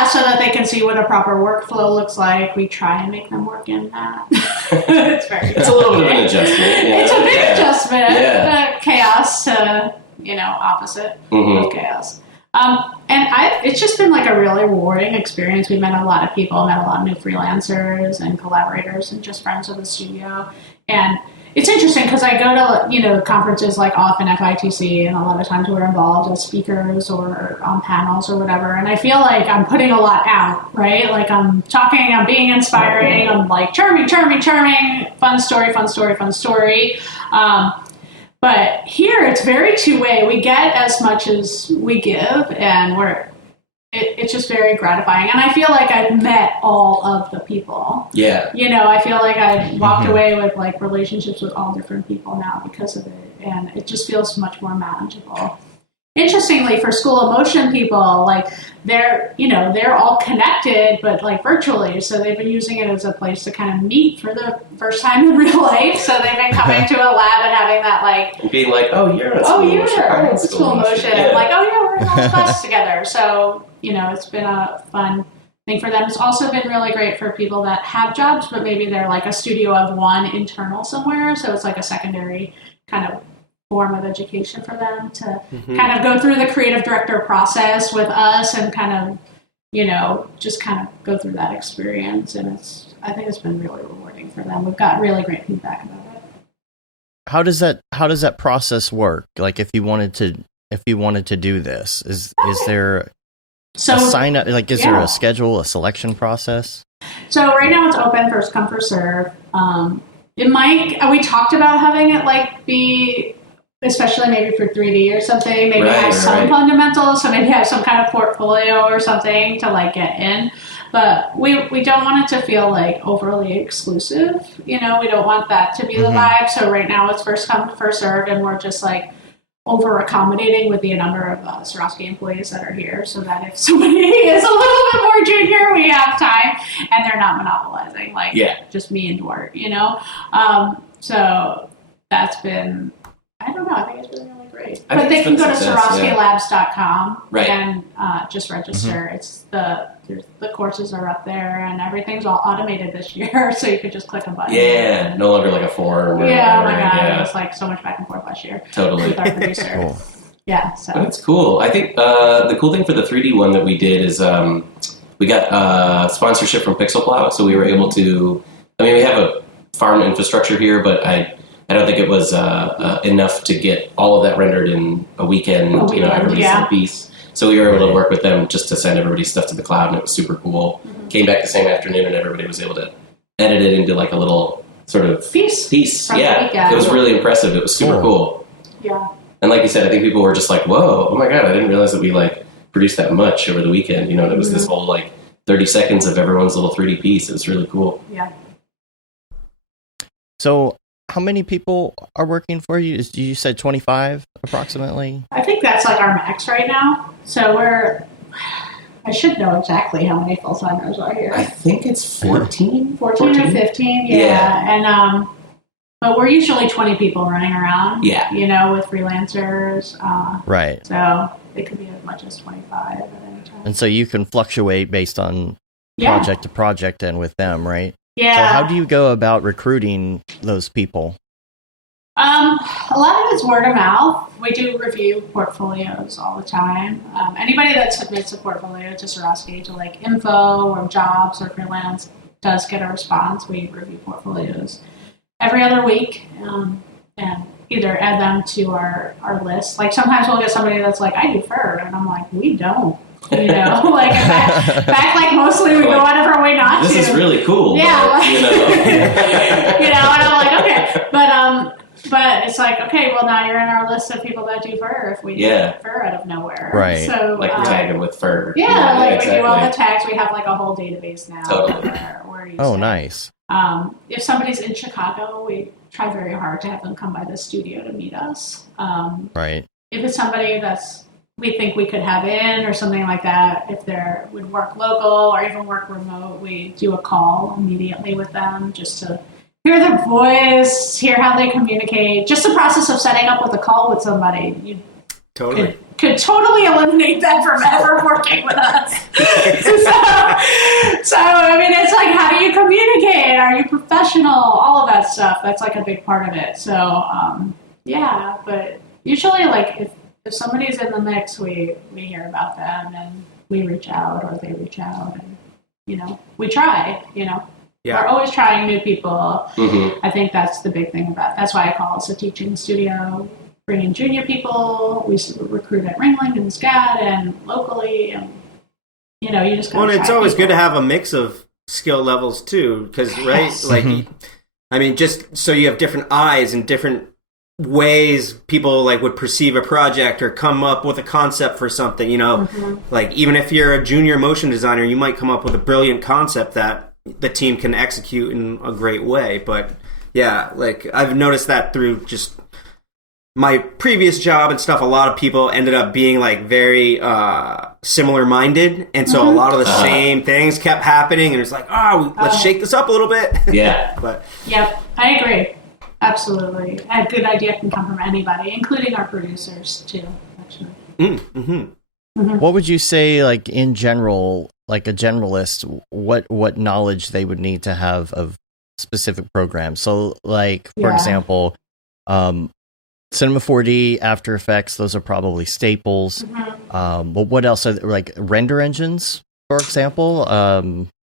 so that they can see what a proper workflow looks like. We try and make them work in that. It's a little bit of an adjustment. It's a big adjustment. Chaos to opposite of chaos. And it's just been like a really rewarding experience. We met a lot of people, met a lot of new freelancers and collaborators and just friends of the studio. And it's interesting because I go to, conferences like often FITC, and a lot of times we're involved as speakers or on panels or whatever. And I feel like I'm putting a lot out, right? Like I'm talking, I'm being inspiring, I'm like charming, fun story. But here it's very two-way. We get as much as we give, and it's just very gratifying. And I feel like I've met all of the people. Yeah. I feel like I've walked away with like relationships with all different people now because of it. And it just feels much more manageable. Interestingly, for School of Motion people, like they're all connected, but like virtually. So they've been using it as a place to kind of meet for the first time in real life. So they've been coming to a lab and having that like being like, you're at School of Motion. Yeah. Like, we're in all class together. So it's been a fun thing for them. It's also been really great for people that have jobs, but maybe they're like a studio of one internal somewhere. So it's like a secondary kind of form of education for them to kind of go through the creative director process with us and kind of, just kind of go through that experience. And I think it's been really rewarding for them. We've got really great feedback about it. How does that process work? Like if you wanted to do this, is there a sign up? Like, is there a schedule, a selection process? So right now it's open, first come, first serve. It might. We talked about having it like be, especially maybe for 3D or something. Maybe have some fundamentals. So maybe have some kind of portfolio or something to like get in. But we don't want it to feel like overly exclusive. We don't want that to be the vibe. So right now it's first come, first served, and we're just like over accommodating with the number of Sarofsky employees that are here, so that if somebody is a little bit more junior, we have time, and they're not monopolizing just me and Dwart, So that's been, I don't know, I think it's been really great. But they can go to SarofskyLabs.com and just register. It's the courses are up there, and everything's all automated this year, so you could just click a button. Yeah, no longer like a form. Oh my God, it was like so much back and forth last year. Totally. With our producer. Cool. Yeah, so. That's cool. I think the cool thing for the 3D one that we did is we got sponsorship from Pixelplow, so we were able to, we have a farm infrastructure here, but I don't think it was enough to get all of that rendered in a weekend, everybody's in a piece. So we were able to work with them just to send everybody's stuff to the cloud, and it was super cool. Came back the same afternoon, and everybody was able to edit it into like a little sort of piece. Yeah, it was really impressive. It was super cool. Yeah. And like you said, I think people were just like, whoa, oh my God, I didn't realize that we like produced that much over the weekend, you know, and it was this whole like 30 seconds of everyone's little 3D piece. It was really cool. Yeah. So how many people are working for you? You said 25 approximately? I think that's like our max right now. So I should know exactly how many full-timers are here. I think it's 14? 14 or 15, yeah. And but we're usually 20 people running around. Yeah. You know, with freelancers. Right. So it could be as much as 25 at any time. And so you can fluctuate based on project to project and with them, right? Yeah. So how do you go about recruiting those people? A lot of it's word of mouth. We do review portfolios all the time. Anybody that submits a portfolio to Sarofsky to like info or jobs or freelance does get a response. We review portfolios every other week and either add them to our list. Like sometimes we'll get somebody that's like, I do fur, and I'm like, we don't. You know, like in fact, like mostly we go out of our way not this to. This is really cool. Yeah, but, like, you know. you know, and I'm like, okay, but it's like, okay, well now you're in our list of people that do fur if we do fur out of nowhere. Right. So like tag them with fur. Yeah, like exactly. we do all the tags. We have like a whole database now. Totally. Where you Oh, say. nice. If somebody's in Chicago, we try very hard to have them come by the studio to meet us. Right. If it's somebody that's we think we could have in or something like that, if they would work local or even work remote, we do a call immediately with them just to hear their voice, hear how they communicate. Just the process of setting up with a call with somebody, you could totally eliminate that from ever working with us. so I mean, it's like, how do you communicate? Are you professional? All of that stuff. That's like a big part of it. So yeah, but usually like if somebody's in the mix, we hear about them and we reach out or they reach out and, you know, we try, you know. Yeah. We're always trying new people. I think that's the big thing that's why I call us a teaching studio. Bring in junior people. We recruit at Ringling and SCAD and locally. And, you know, you just Well, it's always good to have a mix of skill levels too, because, right, like, I mean, just so you have different eyes and different ways people like would perceive a project or come up with a concept for something, you know, like even if you're a junior motion designer, you might come up with a brilliant concept that the team can execute in a great way. But yeah, like I've noticed that through just my previous job and stuff, a lot of people ended up being like very similar minded, and so a lot of the same things kept happening, and it's like, let's shake this up a little bit. Yeah. But yep, I agree. Absolutely. A good idea can come from anybody, including our producers, too, actually. What would you say, like, in general, like a generalist, what knowledge they would need to have of specific programs? So, like, for example, Cinema 4D, After Effects, those are probably staples. But what else? Are there, like, render engines, for example?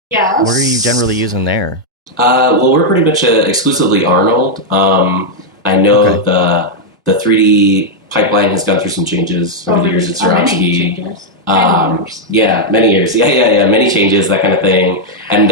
Yes. What are you generally using there? Well, we're pretty much exclusively Arnold. I know the 3D pipeline has gone through some changes over the years at Sarofsky. Many years. Yeah. Many changes, that kind of thing. And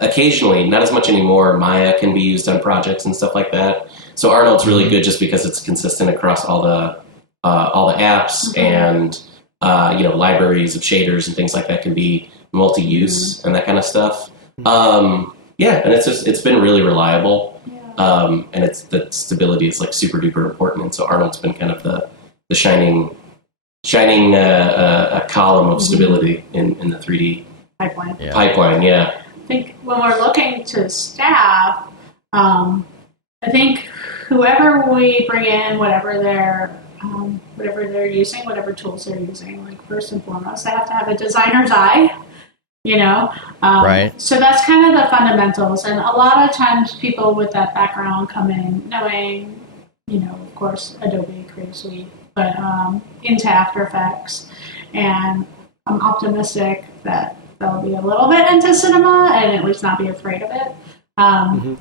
occasionally, not as much anymore, Maya can be used on projects and stuff like that. So Arnold's really good just because it's consistent across all the apps and libraries of shaders and things like that can be multi-use and that kind of stuff. And it's been really reliable. And the stability is like super duper important. And so Arnold's been kind of the shining column of stability in the 3D pipeline. Yeah. I think when we're looking to staff, I think whoever we bring in, whatever they're using, whatever tools they're using, like first and foremost, they have to have a designer's eye. You know, right. So that's kind of the fundamentals. And a lot of times people with that background come in knowing, you know, of course, Adobe Creative Suite, but into After Effects. And I'm optimistic that they'll be a little bit into cinema and at least not be afraid of it.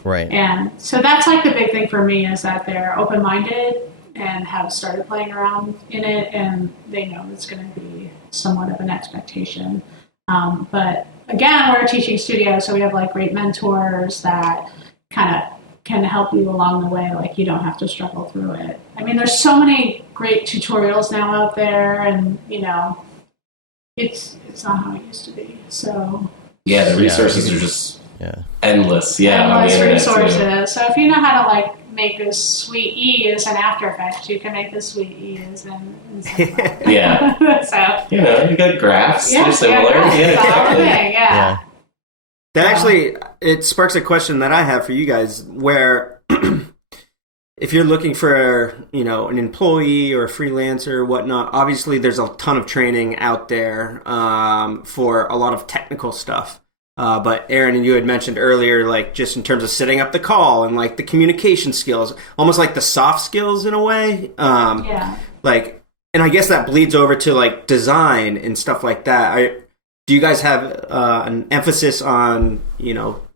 Right. And so that's like the big thing for me is that they're open-minded and have started playing around in it and they know it's going to be somewhat of an expectation. But again, we're a teaching studio, so we have like great mentors that kind of can help you along the way. Like, you don't have to struggle through it. I mean, there's so many great tutorials now out there, and it's not how it used to be. So yeah, the resources are just endless. Yeah, endless on the resources. internet, So if you know how to like make this sweet ease in After Effects, you can make this sweet ease in yeah. So You got graphs. yeah, They're similar. yeah, Yeah, exactly. yeah. That actually, it sparks a question that I have for you guys, where if you're looking for, an employee or a freelancer or whatnot, obviously there's a ton of training out there for a lot of technical stuff. But Erin, you had mentioned earlier, like just in terms of setting up the call and like the communication skills, almost like the soft skills in a way. Like, and I guess that bleeds over to like design and stuff like that. Do you guys have an emphasis on,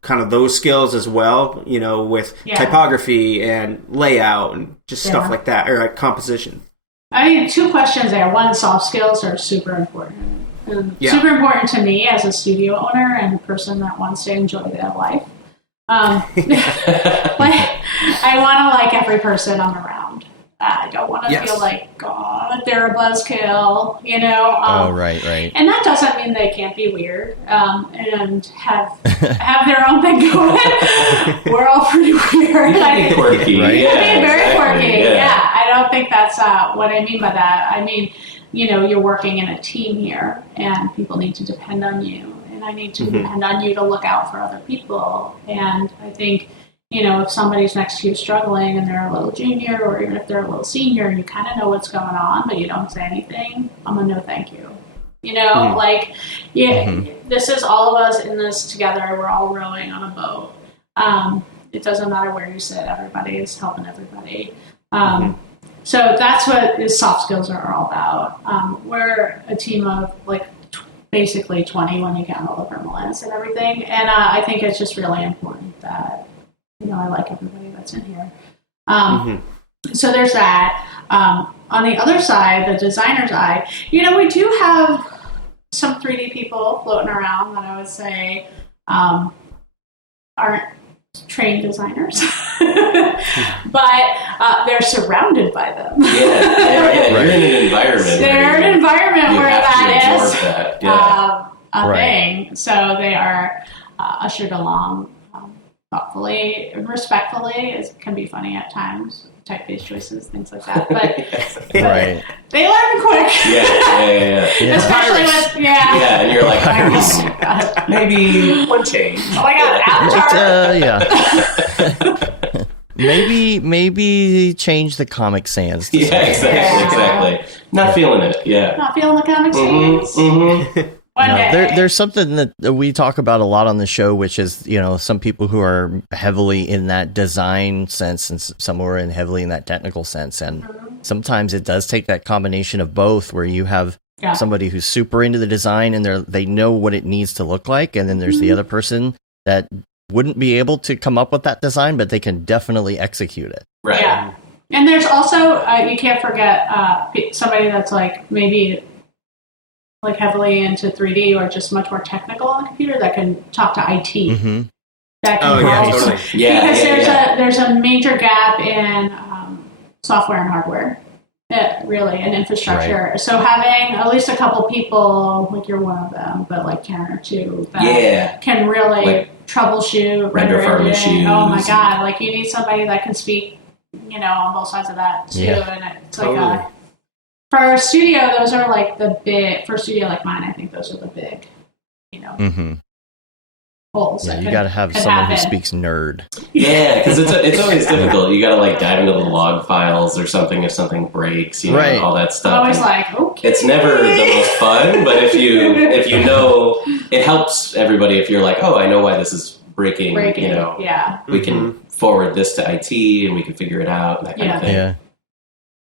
kind of those skills as well, with typography and layout and just stuff like that, or like composition? I mean, 2 questions there. One, soft skills are super important. Super important to me as a studio owner and a person that wants to enjoy their life. Like, I want to like every person I'm around. I don't want to feel like, God, they're a buzzkill, Right. And that doesn't mean they can't be weird and have their own thing going. We're all pretty weird. Yeah, quirky. Right? Yeah, very quirky. Yeah. I don't think that's what I mean by that. I mean, you're working in a team here, and people need to depend on you, and I need to depend on you to look out for other people. And I think, if somebody's next to you struggling and they're a little junior, or even if they're a little senior, you kind of know what's going on, but you don't say anything, I'm going to no thank you. This is all of us in this together. We're all rowing on a boat. It doesn't matter where you sit. Everybody is helping everybody. So that's what the soft skills are all about. We're a team of basically 20 when you count all the permalance and everything. And I think it's just really important that, I like everybody that's in here. So there's that. On the other side, the designer's eye, we do have some 3D people floating around that I would say aren't trained designers, but they're surrounded by them. Yeah. You're in an environment. They're in an environment where that is that. a thing. So they are ushered along thoughtfully and respectfully. It can be funny at times, typeface choices, things like that. But, Right. They learn quick. Yeah. Especially with and you're like, maybe one change. Oh my God, Avatar. Maybe change the Comic Sans. Yeah, exactly. Not feeling it. Yeah. Not feeling the Comic Sans. One day. There's something that we talk about a lot on the show, which is, some people who are heavily in that design sense and some who are heavily in that technical sense. And sometimes it does take that combination of both, where you have somebody who's super into the design and they know what it needs to look like. And then there's the other person that wouldn't be able to come up with that design, but they can definitely execute it. Right. Yeah. And there's also, you can't forget somebody that's maybe heavily into 3D or just much more technical on the computer that can talk to IT. That can help. Totally. Because there's a major gap in software and hardware, really, and infrastructure. Right. So having at least a couple people, you're one of them, but 10 or 2 that can really troubleshoot, render farm issues. Oh my God! You need somebody that can speak, on both sides of that too. Yeah. And it's totally. For a studio, those are the big, for a studio like mine, I think those are the big, holes. Yeah, you got to have someone who speaks nerd. Yeah, because it's always difficult. You got to dive into the log files or something if something breaks, all that stuff. I'm always okay. It's never the most fun, but if you know, it helps everybody if you're oh, I know why this is breaking. We can forward this to IT and we can figure it out, that kind of thing. Yeah.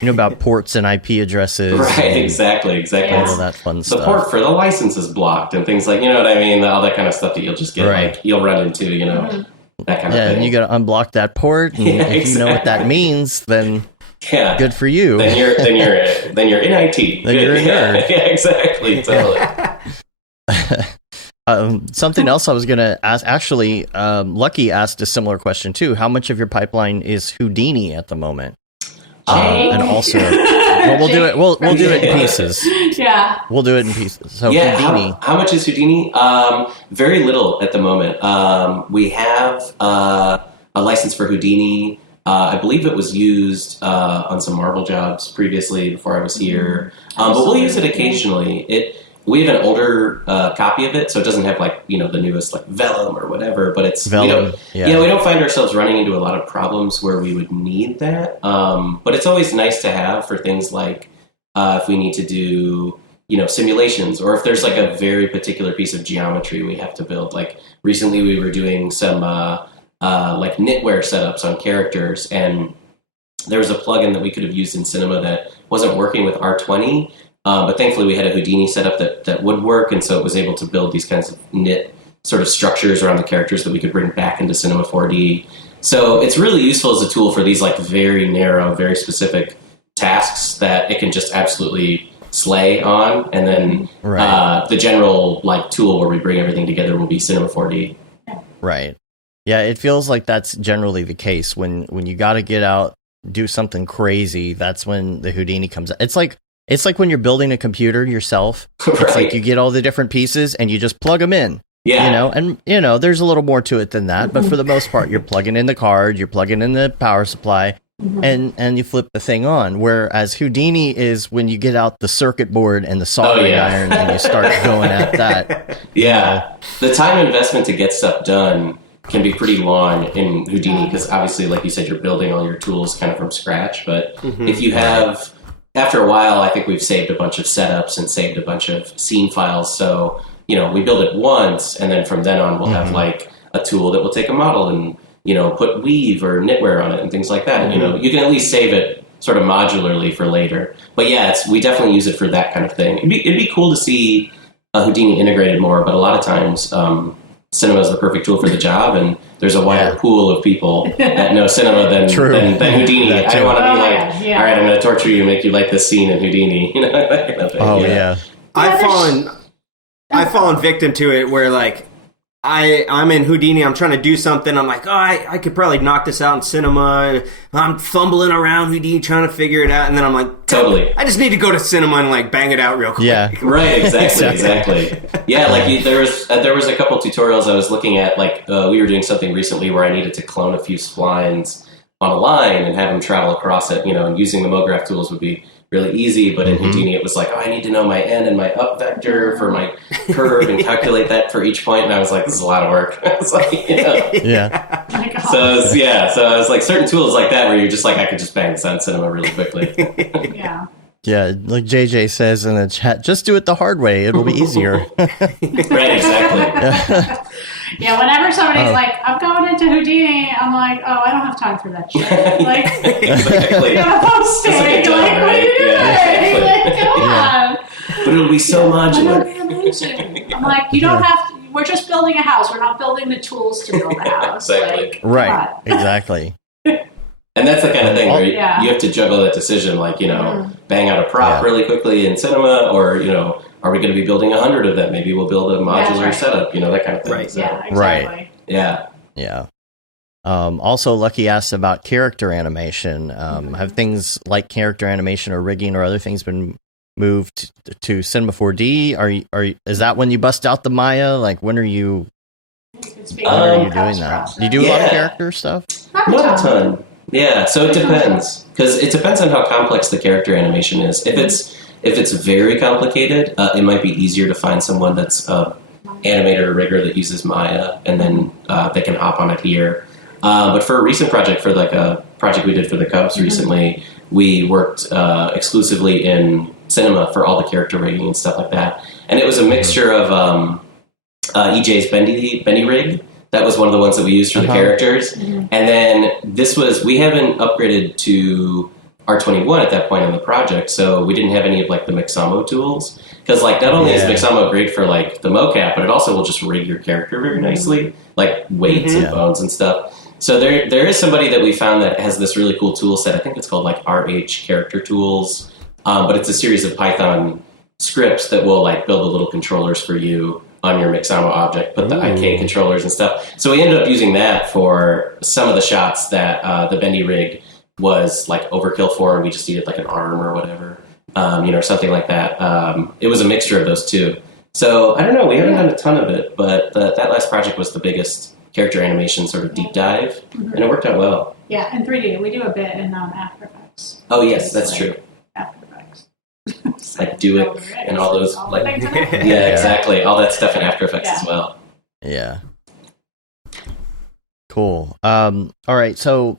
About ports and IP addresses. Right, exactly. All of that fun stuff. Support for the licenses blocked and things what I mean? All that kind of stuff that you'll just get, you'll run into, that kind of thing. Yeah, and you got to unblock that port, and if you know what that means, then good for you. Then you're in IT. Then you're a nerd. Yeah, exactly. Totally. Something else I was going to ask, actually, Lucky asked a similar question too. How much of your pipeline is Houdini at the moment? And also, well, we'll do it. We'll do it in pieces. Yeah, we'll do it in pieces. So yeah, Houdini. How much is Houdini? Very little at the moment. We have a license for Houdini. I believe it was used on some Marvel jobs previously before I was here, but we'll use it occasionally. We have an older copy of it, so it doesn't have like the newest like Vellum or whatever. But it's Vellum, we don't find ourselves running into a lot of problems where we would need that. But it's always nice to have for things like if we need to do simulations, or if there's like a very particular piece of geometry we have to build. Like recently, we were doing some like knitwear setups on characters, and there was a plugin that we could have used in Cinema that wasn't working with R20. But thankfully, we had a Houdini setup that would work, and so it was able to build these kinds of knit sort of structures around the characters that we could bring back into Cinema 4D. So it's really useful as a tool for these like very narrow, very specific tasks that it can just absolutely slay on, and then the general like tool where we bring everything together will be Cinema 4D. Right. Yeah, it feels like that's generally the case when you got to get out, do something crazy. That's when the Houdini comes out. It's like when you're building a computer yourself. Right. It's like you get all the different pieces and you just plug them in. Yeah. And there's a little more to it than that, but for the most part, you're plugging in the card, you're plugging in the power supply, and you flip the thing on. Whereas Houdini is when you get out the circuit board and the soldering iron and you start going at that. Yeah. The time investment to get stuff done can be pretty long in Houdini because obviously, like you said, you're building all your tools kind of from scratch. But if you have... After a while, I think we've saved a bunch of setups and saved a bunch of scene files. So, we build it once, and then from then on, we'll have like a tool that will take a model and, put weave or knitwear on it and things like that. You can at least save it sort of modularly for later. But yeah, we definitely use it for that kind of thing. It'd be cool to see Houdini integrated more, but a lot of times Cinema is the perfect tool for the job, and there's a wider pool of people that know Cinema than Houdini. I want to be like, all right, I'm going to torture you, make you like this scene in Houdini. That kind of thing. Oh yeah. I've fallen victim to it where like I'm in Houdini, I'm trying to do something, I'm like, I could probably knock this out in Cinema, and I'm fumbling around Houdini trying to figure it out, and then I'm like, totally, I just need to go to Cinema and like bang it out real quick. Yeah, right, exactly. Yeah, like there was a couple tutorials I was looking at, like we were doing something recently where I needed to clone a few splines on a line and have them travel across it, and using the Mograph tools would be really easy, but in Houdini it was like, I need to know my n and my up vector for my curve and calculate that for each point, and I was like, this is a lot of work. It's like, Yeah. So I was like, certain tools like that where you're just like, I could just bang this on Cinema really quickly. Yeah. Yeah, like JJ says in the chat, just do it the hard way. It'll be easier. Right, exactly. Yeah, whenever somebody's like, I'm going into Houdini, I'm like, oh, I don't have time for that shit. Like, exactly. you're posting. Like, what are you doing? Like, come on. But it'll be so modular. It'll be amazing. I'm like, you don't have to, we're just building a house. We're not building the tools to build a house. Exactly. Like, Right, exactly. And that's the kind of thing where you have to juggle that decision, like, bang out a prop really quickly in Cinema, or, are we going to be building 100 of them? Maybe we'll build a modular setup, that kind of thing. Right. So, yeah, exactly. Right. Yeah. Yeah. Also, Lucky asked about character animation. Have things like character animation or rigging or other things been moved to Cinema 4D? Is that when you bust out the Maya? Like, when are you doing that? Do you do a lot of character stuff? Not a ton. Yeah, so it depends, because it depends on how complex the character animation is. If it's very complicated, it might be easier to find someone that's an animator or rigger that uses Maya, and then they can hop on it here. But for a recent project, for like a project we did for the Cubs recently, we worked exclusively in Cinema for all the character rigging and stuff like that. And it was a mixture of EJ's Bendy rig. That was one of the ones that we used for the characters. And then we haven't upgraded to R21 at that point in the project, so we didn't have any of like the Mixamo tools. Because like not only is Mixamo great for like the mocap, but it also will just rig your character very nicely, like weights and bones and stuff. So there is somebody that we found that has this really cool tool set. I think it's called like RH Character Tools, but it's a series of Python scripts that will like build the little controllers for you on your Mixamo object, put the IK controllers and stuff. So we ended up using that for some of the shots that the bendy rig was like overkill for. We just needed like an arm or whatever, or something like that. It was a mixture of those two. So I don't know, we haven't done a ton of it, but that last project was the biggest character animation sort of deep dive, and it worked out well. Yeah, in 3D. We do a bit in After Effects. Oh yes, that's true. After Effects. Like Do It and all those, all like, yeah, exactly, all that stuff in After Effects as well. Yeah. Cool. All right, so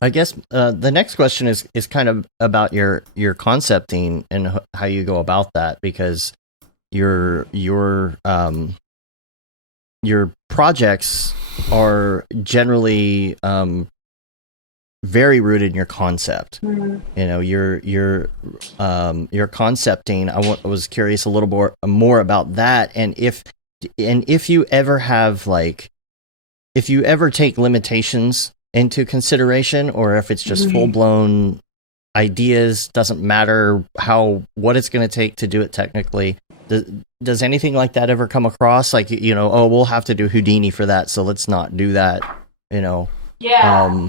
I guess the next question is kind of about your concepting and how you go about that, because your projects are generally very rooted in your concept. Your concepting. I was curious a little more about that, and if you ever have if you ever take limitations into consideration, or if it's just full blown ideas, doesn't matter what it's going to take to do it technically. Does anything like that ever come across? Like, we'll have to do Houdini for that, so let's not do that, Yeah.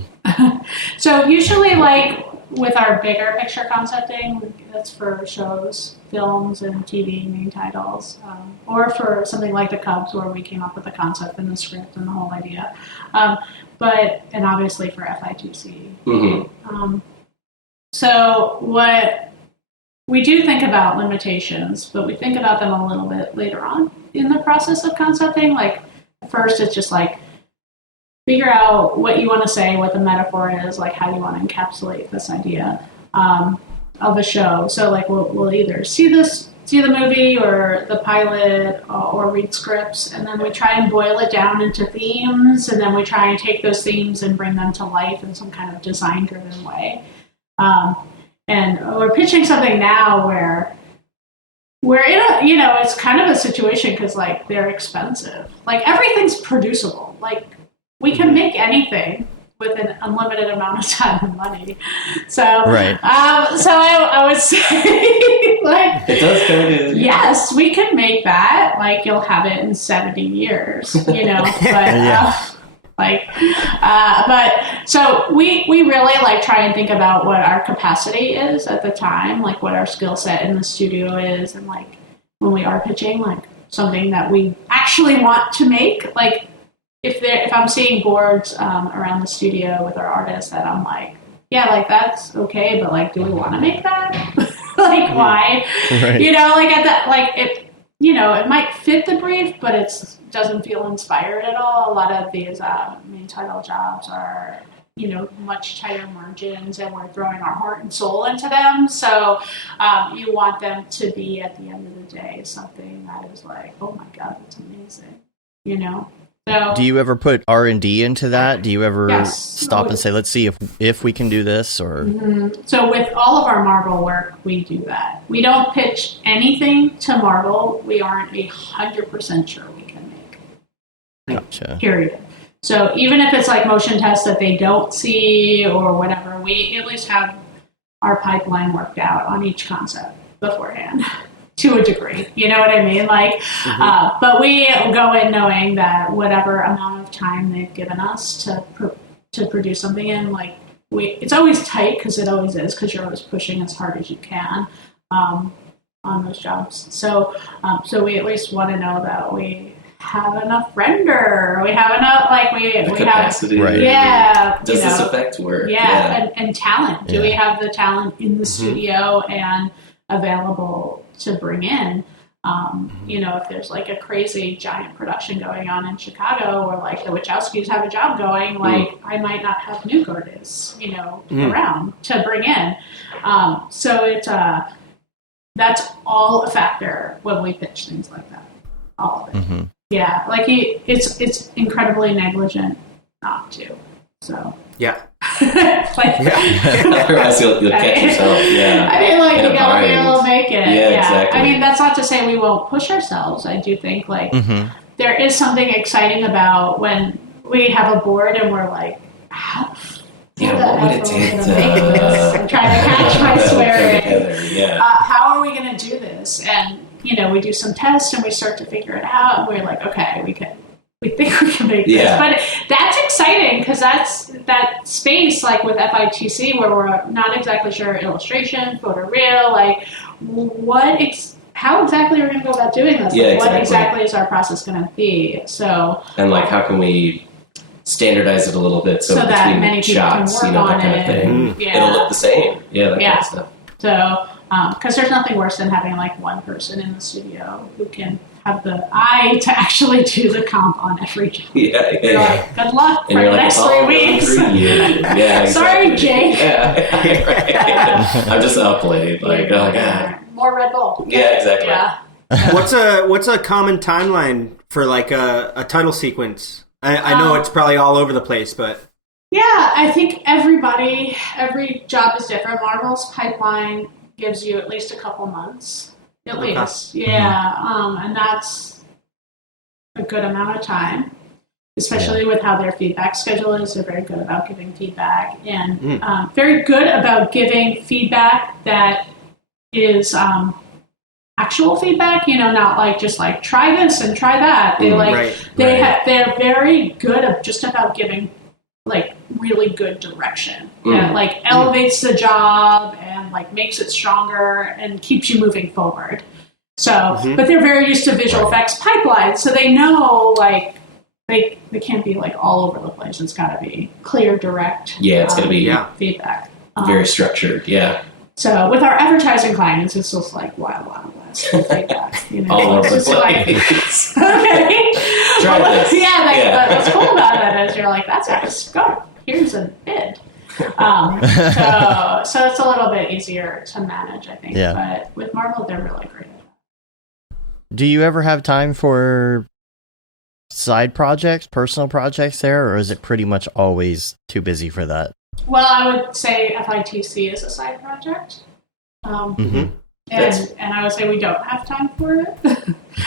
So usually, like, with our bigger picture concepting, that's for shows, films, and TV main titles, or for something like the Cubs, where we came up with the concept and the script and the whole idea. And obviously for FI2C. So what we do think about limitations, but we think about them a little bit later on in the process of concepting. Like, at first it's just like, figure out what you want to say, what the metaphor is, like how you want to encapsulate this idea of a show. So like we'll either see the movie or the pilot or read scripts, and then we try and boil it down into themes, and then we try and take those themes and bring them to life in some kind of design-driven way. And we're pitching something now where it's kind of a situation because like they're expensive. Like everything's producible. Like we can make anything with an unlimited amount of time and money. So, right. So I would say, like, it does kind of. Yes, we can make that. Like, you'll have it in 70 years, But yeah. But so we really like try and think about what our capacity is at the time, like what our skill set in the studio is, and like when we are pitching, like something that we actually want to make, like. If I'm seeing boards around the studio with our artists that I'm like, yeah, like that's okay, but like, do we want to make that? Like, why? Right. Like at that, like it, it might fit the brief, but it doesn't feel inspired at all. A lot of these main title jobs are, much tighter margins, and we're throwing our heart and soul into them. So you want them to be, at the end of the day, something that is like, oh my God, that's amazing, So, do you ever put R&D into that? Do you ever stop and and say, let's see if we can do this? Or So with all of our Marvel work, we do that. We don't pitch anything to Marvel we aren't 100% sure we can make. Gotcha. Period. So even if it's like motion tests that they don't see or whatever, we at least have our pipeline worked out on each concept beforehand. To a degree, you know what I mean? Like, but we go in knowing that whatever amount of time they've given us to produce something in, like, it's always tight, because it always is, because you're always pushing as hard as you can on those jobs. So we at least want to know that we have enough render, we have enough, like we capacity, have, right. Yeah. Does this effect work? Yeah. And talent. Do Yeah. we have the talent in the studio and available to bring in? If there's like a crazy giant production going on in Chicago, or like the Wachowskis have a job going, like I might not have new artists, around to bring in. So it's that's all a factor when we pitch things like that. All of it. Mm-hmm. Yeah, like it's incredibly negligent not to. So Yeah. Otherwise, you'll catch yourself. Yeah. I mean, like, In you a gotta be bind. able to make it. Yeah, exactly. I mean, that's not to say we won't push ourselves. I do think, like, there is something exciting about when we have a board and we're like, how What would it take to make this? I'm trying to catch my swearing. Yeah. How are we going to do this? And we do some tests and we start to figure it out, and we're like, okay, we think we can make this. But that's exciting because that's that space, like with FITC, where we're not exactly sure illustration, photoreal, like how exactly are we going to go about doing this? Yeah, What exactly is our process going to be? So, and like, how can we standardize it a little bit so that between many people shots, can work that on kind it. of thing, it'll look the same. That kind of stuff. So, because there's nothing worse than having like one person in the studio who can have the eye to actually do the comp on every job. You're like, good luck for the next 3 weeks. Exactly. Sorry, Jake. I'm just up late. More Red Bull. Yeah, exactly. Yeah. What's a common timeline for like a title sequence? I know it's probably all over the place, but I think every job is different. Marvel's pipeline gives you at least a couple months. At least, and that's a good amount of time, especially with how their feedback schedule is. They're very good about giving feedback, and very good about giving feedback that is actual feedback. Not like just like try this and try that. They're very good about giving like really good direction that like elevates the job and like makes it stronger and keeps you moving forward. So, but they're very used to visual effects pipelines, so they know like they can't be like all over the place. It's got to be clear, direct. It's got to be feedback. Very structured. So with our advertising clients, it's just like wild west feedback. All over the place. Okay. Try this. What's cool about that is you're like, that's our scope. Here's a bid. So it's a little bit easier to manage, I think. But with Marvel, they're really great. Do you ever have time for side projects, personal projects there, or is it pretty much always too busy for that? Well, I would say FITC is a side project. And I would say we don't have time for it.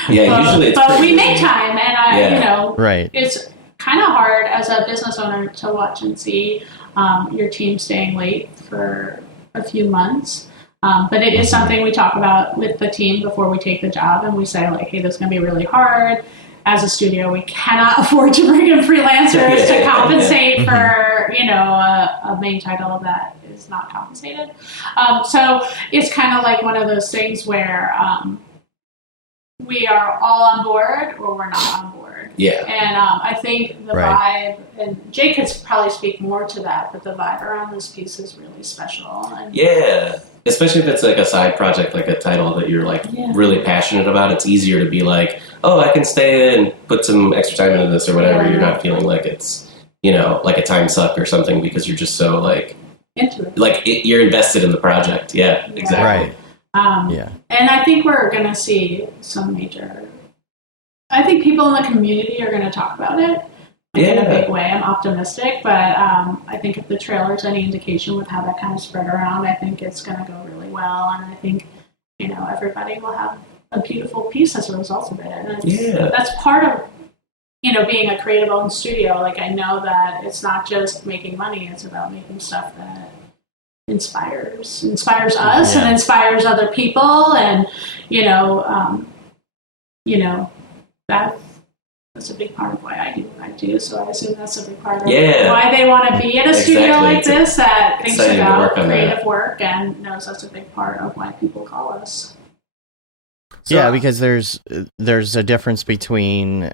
Usually it's but we make time, and right. It's kind of hard as a business owner to watch and see your team staying late for a few months. But it is something we talk about with the team before we take the job, and we say like, hey, this is going to be really hard. As a studio, we cannot afford to bring in freelancers to compensate for, a main title that is not compensated. So it's kind of like one of those things where we are all on board or we're not on board. And I think the vibe, and Jake could probably speak more to that, but the vibe around this piece is really special. And especially if it's like a side project, like a title that you're like really passionate about. It's easier to be like, oh, I can stay and put some extra time into this or whatever. You're not feeling like it's, like a time suck or something because you're just so like into it. Like you're invested in the project. Exactly. Right. And I think we're going to see some major. I think people in the community are going to talk about it in a big way. I'm optimistic, but I think if the trailer's any indication with how that kind of spread around, I think it's going to go really well, and I think everybody will have a beautiful piece as a result of it. And that's part of being a creative owned studio. Like I know that it's not just making money; it's about making stuff that inspires us and inspires other people, and that's a big part of why I do what I do. So I assume that's a big part of why they want to be in a studio like this that thinks about creative work and knows that's a big part of why people call us. So, because there's a difference between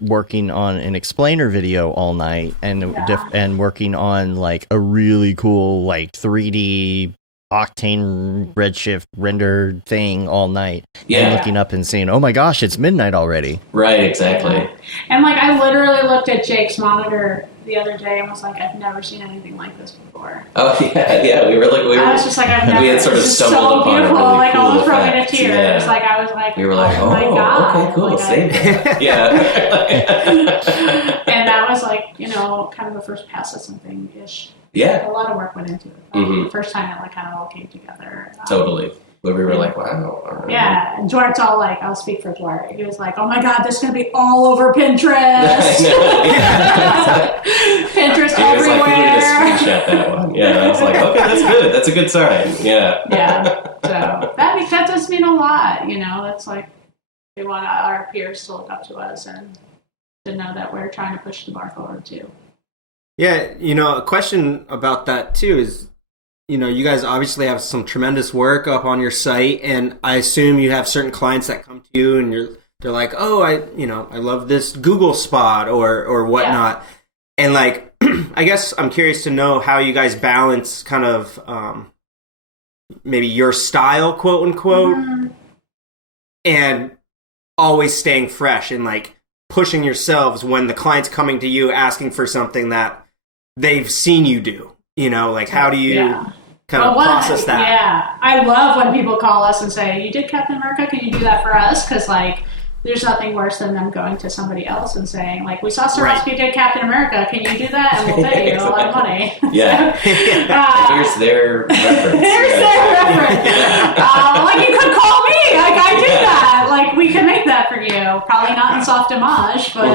working on an explainer video all night and working on like a really cool like 3D Octane Redshift rendered thing all night and looking up and saying, oh my gosh, it's midnight already. Right, exactly. And like I literally looked at Jake's monitor the other day and was like, I've never seen anything like this before. Oh yeah. I was just like, we had sort of stumbled so upon beautiful, a really like cool almost brought me to effect. tears. Like I was like, we were like, oh my god, okay, cool, like, save that. And that was like, kind of the first pass at something ish. Yeah. A lot of work went into it. The first time it like kind of all came together. Totally. But we were like, wow. All right. Yeah, and Duarte's all like, I'll speak for Duarte. He was like, oh my god, this is going to be all over Pinterest. Pinterest everywhere. Like, we need to screenshot that one. Yeah, I was like, okay, that's good. That's a good sign. Yeah. that does mean a lot. That's like we want our peers to look up to us and to know that we're trying to push the bar forward too. Yeah, a question about that too is, you guys obviously have some tremendous work up on your site, and I assume you have certain clients that come to you and they're like, oh, I love this Google spot or whatnot. Yeah. And like, I guess I'm curious to know how you guys balance kind of maybe your style, quote unquote, and always staying fresh and like pushing yourselves when the client's coming to you asking for something that they've seen you do. Like how do you kind of process that? Yeah, I love when people call us and say, you did Captain America, can you do that for us? Because like there's nothing worse than them going to somebody else and saying, like, we saw Sarofsky did Captain America, can you do that? And we'll pay you a lot of money. Yeah. Here's their reference. Like, you could call me. Like, I do that. Like, we can make that for you. Probably not in soft homage, but...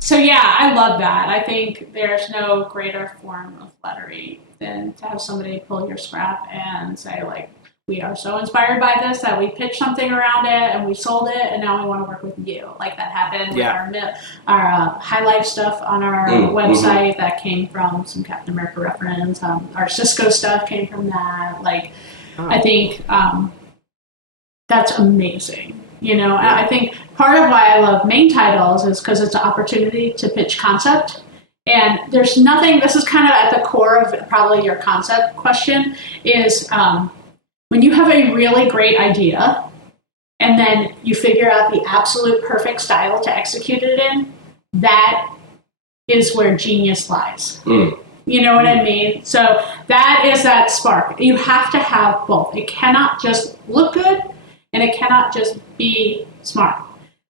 So yeah, I love that. I think there's no greater form of flattery than to have somebody pull your scrap and say, like, we are so inspired by this that we pitched something around it and we sold it and now we want to work with you. Like that happened with our highlight stuff on our website that came from some Captain America reference. Our Cisco stuff came from that. Like, I think that's amazing. I think part of why I love main titles is because it's an opportunity to pitch concept. And there's nothing, this is kind of at the core of probably your concept question, is when you have a really great idea and then you figure out the absolute perfect style to execute it in, that is where genius lies. You know what I mean? So that is that spark. You have to have both. It cannot just look good and it cannot just be smart.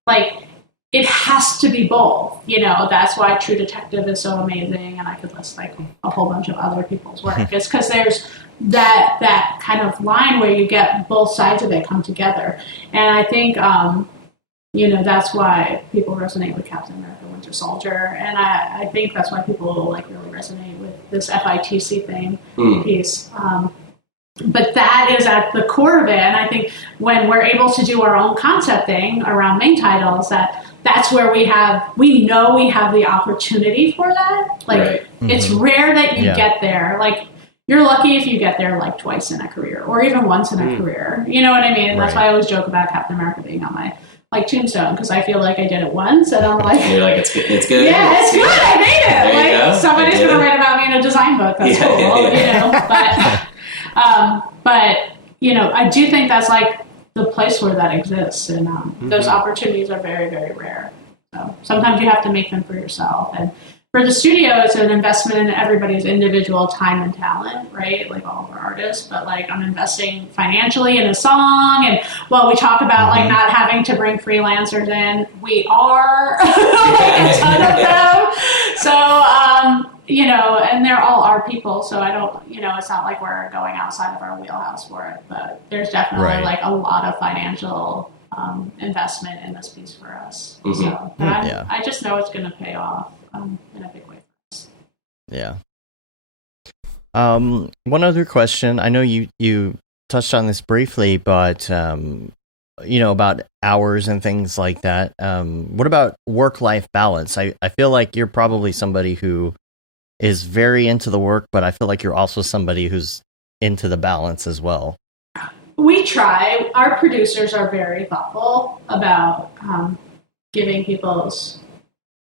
Like, it has to be both. That's why True Detective is so amazing, and I could list like a whole bunch of other people's work. It's because there's that kind of line where you get both sides of it come together. And I think, that's why people resonate with Captain America Winter Soldier. And I think that's why people like really resonate with this FITC piece. But that is at the core of it. And I think when we're able to do our own concept thing around main titles, that's where we know we have the opportunity for that. Like, it's rare that you get there. Like, you're lucky if you get there like twice in a career or even once in a career. You know what I mean? And that's why I always joke about Captain America being on my like tombstone, because I feel like I did it once and I'm like, and you're like, it's good. Yeah, it's good. I made it. Like, somebody's going to write about me in a design book. That's cool. But I do think that's like the place where that exists, and those opportunities are very, very rare. So sometimes you have to make them for yourself. And for the studio, it's an investment in everybody's individual time and talent, right? Like all of our artists, but like I'm investing financially in a song. And while we talk about like not having to bring freelancers in, we are like a ton of them. So, and they're all our people. So I don't, it's not like we're going outside of our wheelhouse for it, but there's definitely like a lot of financial investment in this piece for us. So I just know it's going to pay off in a big way for us. Yeah. One other question. I know you touched on this briefly, but about hours and things like that. What about work-life balance? I feel like you're probably somebody who is very into the work, but I feel like you're also somebody who's into the balance as well. We try. Our producers are very thoughtful about giving people's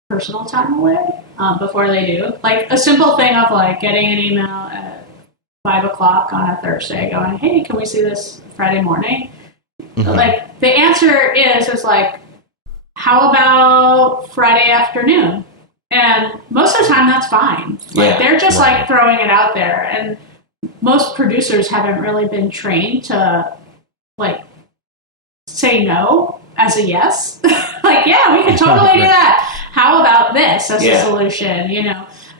personal time away before they do. Like a simple thing of like getting an email at 5:00 on a Thursday going, hey, can we see this Friday morning? Like the answer is like, how about Friday afternoon? And most of the time that's fine. Like they're just like throwing it out there. And most producers haven't really been trained to like say no as a yes. Like, yeah, we can totally do that. How about this as a solution,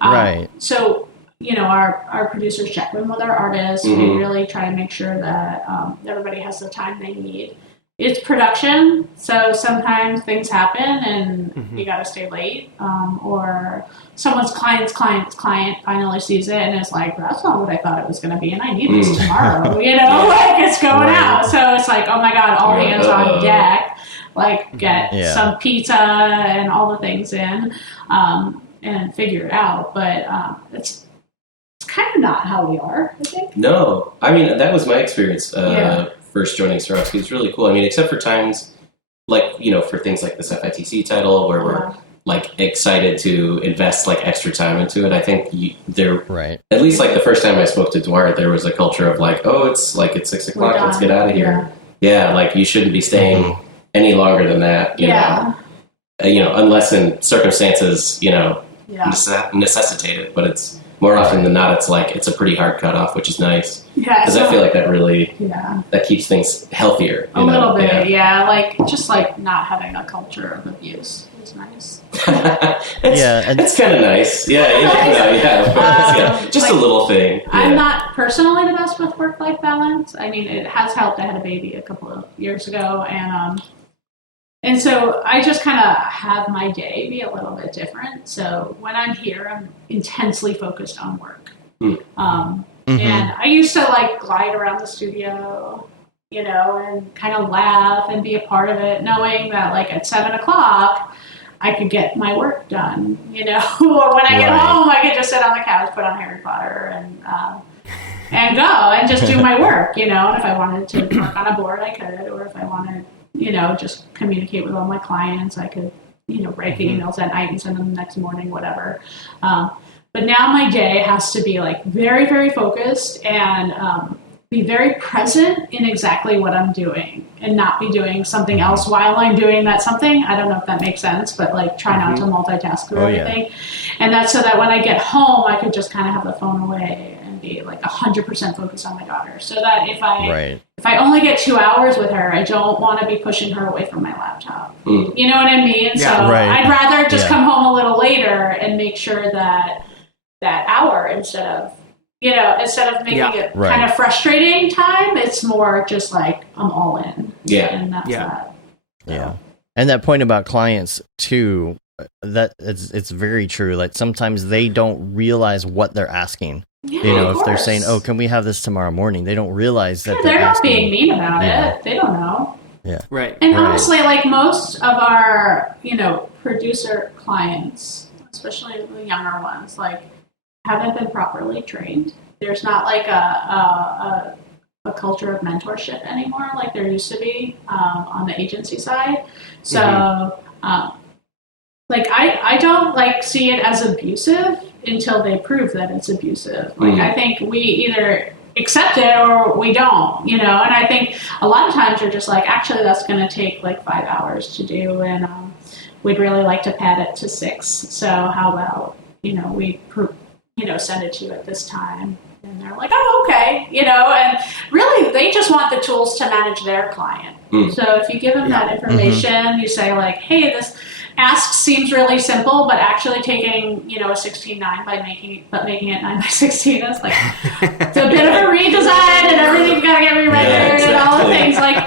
Right. So, our producers check in with our artists. We really try to make sure that everybody has the time they need. it's production, so sometimes things happen and you got to stay late, or someone's client's client finally sees it and is like, that's not what I thought it was going to be, and I need this tomorrow, like it's going out. So it's like, oh my God, all hands on deck, like get some pizza and all the things in, and figure it out. But it's kind of not how we are, I think. No, I mean, that was my experience. First joining Sarofsky. It's really cool. I mean, except for times like, for things like this FITC title where we're like excited to invest like extra time into it. I think at least like the first time I spoke to Dwight, there was a culture of like, oh, it's 6 o'clock. Let's get out of here. Yeah. Like you shouldn't be staying any longer than that, you know, unless in circumstances, necessitate it, but it's more often than not, it's a pretty hard cutoff, which is nice. Yeah, because I feel like that really that keeps things healthier. A little bit, like just like not having a culture of abuse is nice. It's kind of nice. Just a little thing. Yeah. I'm not personally the best with work-life balance. I mean, it has helped. I had a baby a couple of years ago, and so I just kind of have my day be a little bit different. So when I'm here, I'm intensely focused on work. And I used to like glide around the studio, and kind of laugh and be a part of it, knowing that like at 7 o'clock, I could get my work done, or when I get home, I could just sit on the couch, put on Harry Potter and go and just do my work, and if I wanted to work on a board, I could, or if I wanted, just communicate with all my clients, I could, write the emails at night and send them the next morning, whatever. But now my day has to be like very, very focused and be very present in exactly what I'm doing and not be doing something else while I'm doing that something. I don't know if that makes sense, but like try not to multitask or anything. And that's so that when I get home, I could just kind of have the phone away and be like 100% focused on my daughter. So that if I only get 2 hours with her, I don't want to be pushing her away from my laptop. You know what I mean? So I'd rather just come home a little later and make sure that hour instead of making it kind of frustrating time, it's more just like I'm all in. And that's that. Yeah. And that point about clients too, that it's very true. Like sometimes they don't realize what they're asking. If they're saying, "Oh, can we have this tomorrow morning?" They don't realize that they're not being mean about it. They don't know. Yeah. Right. And honestly, like most of our, producer clients, especially the younger ones, like haven't been properly trained. There's not like a culture of mentorship anymore like there used to be on the agency side. So like I don't like see it as abusive until they prove that it's abusive. Like I think we either accept it or we don't, and I think a lot of times you're just like, actually that's going to take like 5 hours to do, and we'd really like to pad it to 6. So how about, we send it to you at this time. And they're like, oh, okay, and really they just want the tools to manage their client. So if you give them that information, you say like, hey, this ask seems really simple, but actually taking, a 16:9 making it 9:16 is like, it's a bit of a redesign and everything's got to get re-rendered and all the things like,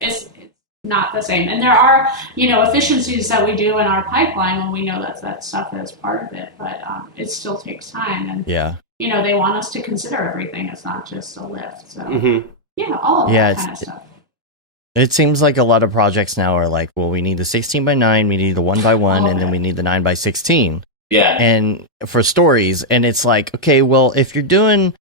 it's not the same. And there are, efficiencies that we do in our pipeline when we know that stuff is part of it, but it still takes time. And, they want us to consider everything. It's not just a lift. So, all of that kind of stuff. It seems like a lot of projects now are like, well, we need the 16:9, we need the 1x1, and then we need the 9x16. Yeah. And for stories. And it's like, okay, well, if you're doing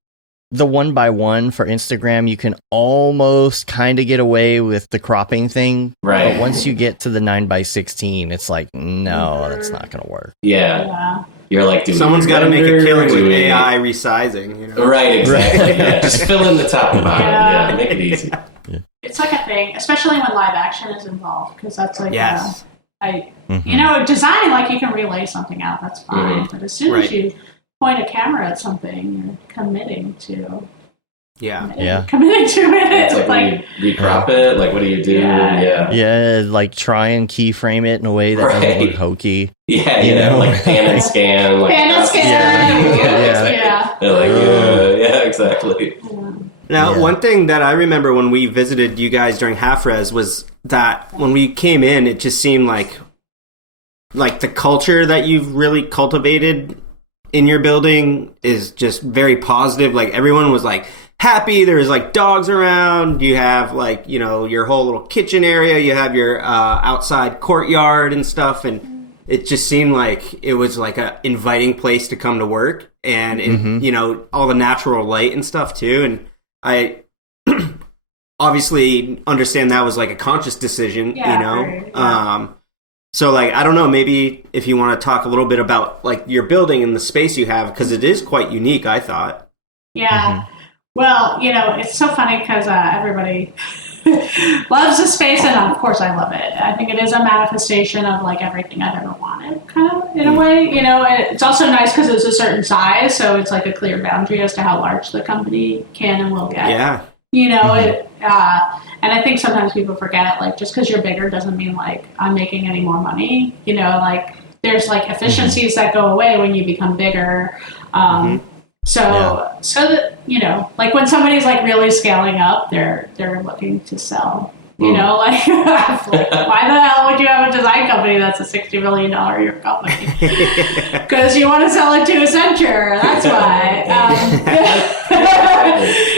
the 1x1 for Instagram, you can almost kind of get away with the cropping thing. Right. But once you get to the 9x16, it's like, no, that's not going to work. Yeah. You're like, someone's got to make a killing with AI resizing. Right, exactly. Just fill in the top and bottom. Yeah, make it easy. It's like a thing, especially when live action is involved, because that's like, design, like you can relay something out, that's fine. But as soon as you point a camera at something, you're committing to committing to it. It's like when you recrop it, like what do you do? Yeah, like try and keyframe it in a way that doesn't look hokey. Like pan and scan. Like pan and scan. Yeah, exactly. exactly. Now, one thing that I remember when we visited you guys during Half Res was that when we came in, it just seemed like the culture that you've really cultivated in your building is just very positive. Like everyone was like happy. There was like dogs around. You have like, you know, your whole little kitchen area. You have your outside courtyard and stuff. And it just seemed like it was like a inviting place to come to work, and you know, all the natural light and stuff too. And I obviously understand that was like a conscious decision, you know? Right, yeah. So, like, I don't know, maybe if you want to talk a little bit about, like, your building and the space you have, because it is quite unique, I thought. Yeah. Well, you know, it's so funny because everybody loves the space, and of course I love it. I think it is a manifestation of, like, everything I've ever wanted, kind of, in a way. You know, it's also nice because it's a certain size, so it's, like, a clear boundary as to how large the company can and will get. Yeah. You know, and I think sometimes people forget, like, just because you're bigger doesn't mean, like, I'm making any more money. You know, like, there's, like, efficiencies that go away when you become bigger. So that, you know, like, when somebody's, like, really scaling up, they're looking to sell. You know, like, why the hell would you have a design company that's a $60 million a year company? Because you want to sell it to Accenture. That's why.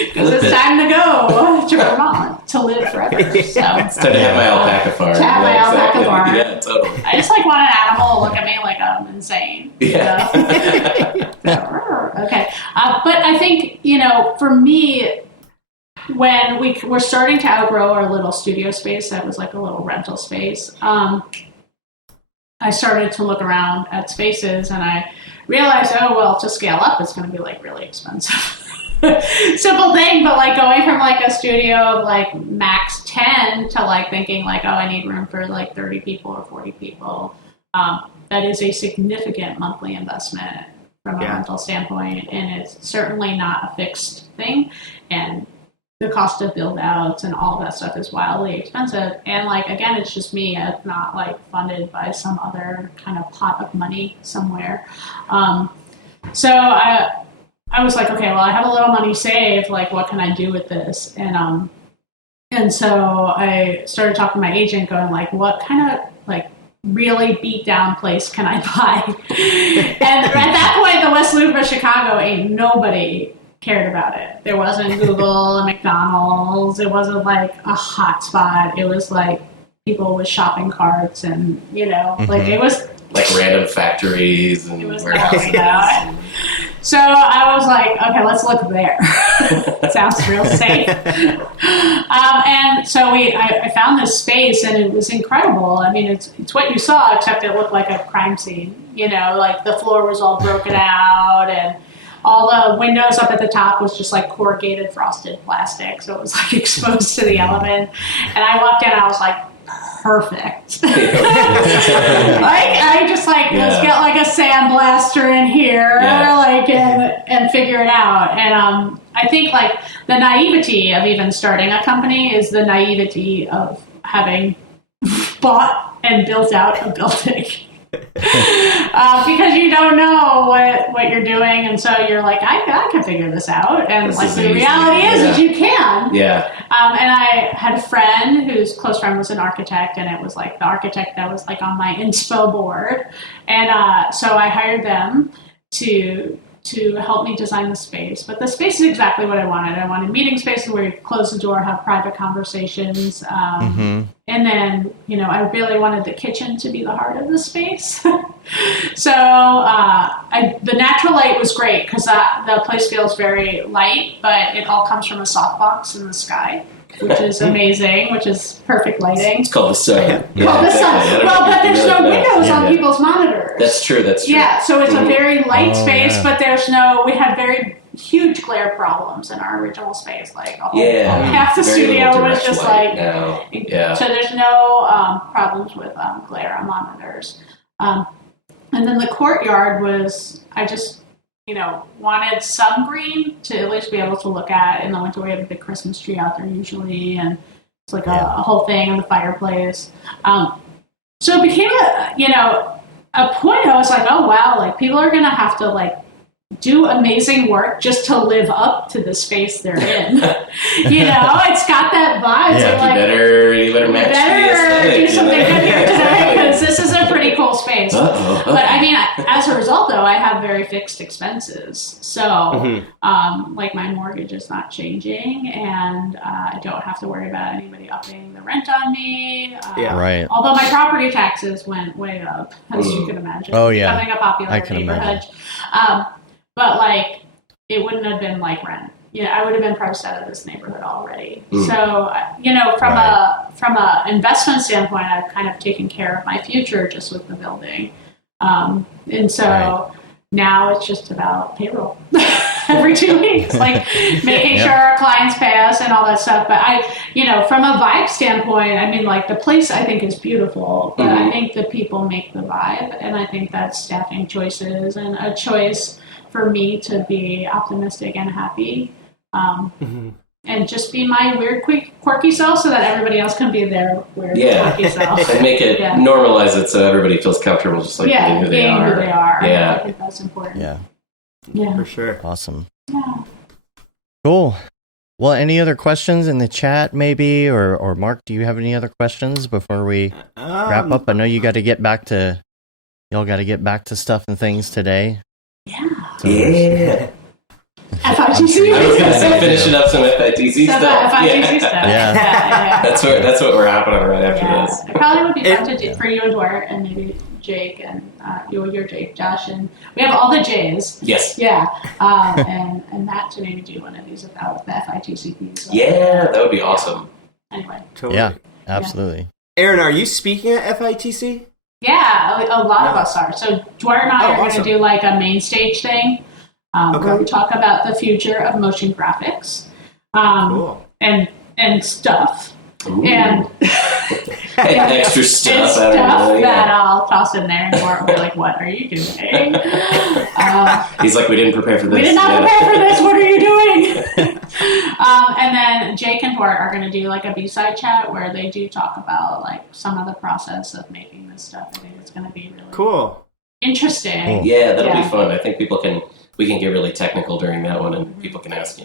Because it's time to go to Vermont to live forever. So It's time to have my alpaca farm. To have my alpaca farm. Yeah, totally. I just, like, want an animal to look at me like I'm insane. Yeah. Okay. But I think, you know, for me, when we were starting to outgrow our little studio space, that was like a little rental space, I started to look around at spaces, and I realized, oh, well, to scale up, it's going to be, like, really expensive. Simple thing, but, like, going from, like, a studio of, like, max 10 to, like, thinking, like, oh, I need room for, like, 30 people or 40 people, that is a significant monthly investment from a rental standpoint, and it's certainly not a fixed thing, and the cost of build outs and all of that stuff is wildly expensive. And, like, again, it's just me. It's not, like, funded by some other kind of pot of money somewhere. So I was like, okay, well, I have a little money saved. Like, what can I do with this? And so I started talking to my agent, going, like, what kind of, like, really beat down place can I buy? And at that point, the West Loop of Chicago, ain't nobody cared about it. There wasn't Google and McDonald's. It wasn't, like, a hot spot. It was, like, people with shopping carts, and, you know, like, it was like random factories and warehouses. So I was like, okay, let's look there. Sounds real safe. And so I found this space, and it was incredible. I mean, it's what you saw, except it looked like a crime scene. You know, like, the floor was all broken out, and all the windows up at the top was just, like, corrugated frosted plastic, so it was, like, exposed to the element. And I walked in, and I was like, perfect. Like, I just, like, let's get, like, a sandblaster in here, like, and figure it out. And I think, like, the naivety of even starting a company is the naivety of having bought and built out a building. Because you don't know what you're doing, and so you're like, I can figure this out, and this, like, the reality is you can. Yeah. And I had a friend whose close friend was an architect, and it was, like, the architect that was, like, on my inspo board, and so I hired them to help me design the space. But the space is exactly what I wanted. I wanted meeting spaces where you could close the door, have private conversations. And then, you know, I really wanted the kitchen to be the heart of the space. So the natural light was great because the place feels very light, but it all comes from a softbox in the sky, which is amazing, which is perfect lighting. It's called the sun. Called the sun. Well, but there's no windows on people's monitors. That's true. Yeah, so it's a very light space, but we had very huge glare problems in our original space. Like, half the studio was just like, so there's no problems with glare on monitors. And then the courtyard was, I just, you know, wanted some green to at least be able to look at. In the winter, we have a big Christmas tree out there usually, and it's like a whole thing in the fireplace. So it became a point I was like, oh wow, like, people are gonna have to, like, do amazing work just to live up to the space they're in. It's got that vibe. Yeah, you better match the aesthetic. Do something good here today because this is a pretty cool space. Uh-oh. But I mean, as a result, though, I have very fixed expenses. So, like my mortgage is not changing, and I don't have to worry about anybody upping the rent on me. Right. Although my property taxes went way up, as you can imagine. Oh, yeah. Becoming a popular I can neighborhood. imagine. But like, it wouldn't have been like rent. I would have been priced out of this neighborhood already. So, from a investment standpoint, I've kind of taken care of my future just with the building. And so now it's just about payroll every 2 weeks, like making sure our clients pay us and all that stuff. But from a vibe standpoint, I mean, like the place I think is beautiful, but I think the people make the vibe. And I think that's staffing choices and a choice for me to be optimistic and happy, and just be my weird, quirky self, so that everybody else can be their weird, quirky self, and make it normalize it so everybody feels comfortable, just like being who they are. Yeah, I think that's important. Yeah, for sure. Awesome. Yeah. Cool. Well, any other questions in the chat, maybe, or Mark? Do you have any other questions before we wrap up? I know you got to get back to stuff and things today. Yeah. So, FITC. I was going to say finishing up some FITC stuff. FITC stuff. Yeah. That's what we're hopping on right after this. It probably would be fun to do for you and Dwart and maybe Jake and you're Jake, Josh, and we have all the J's. Yes. Yeah. And Matt to maybe do one of these about the FITCP. So. Yeah, that would be awesome. Anyway. Totally. Yeah, absolutely. Aaron, are you speaking at FITC? Yeah, a lot of us are. So Dwart and I are going to do like a main stage thing where we talk about the future of motion graphics and stuff. Ooh. And extra stuff, that I'll toss in there, and Dwart will be like, "What are you doing?" He's like, "We didn't prepare for this. We did not prepare for this. What are you doing?" And then Jake and Dwart are going to do like a B-side chat where they do talk about like some of the process of making this stuff. I think it's going to be really cool, interesting. Cool. Yeah, that'll be fun. I think we can get really technical during that one, and people can ask,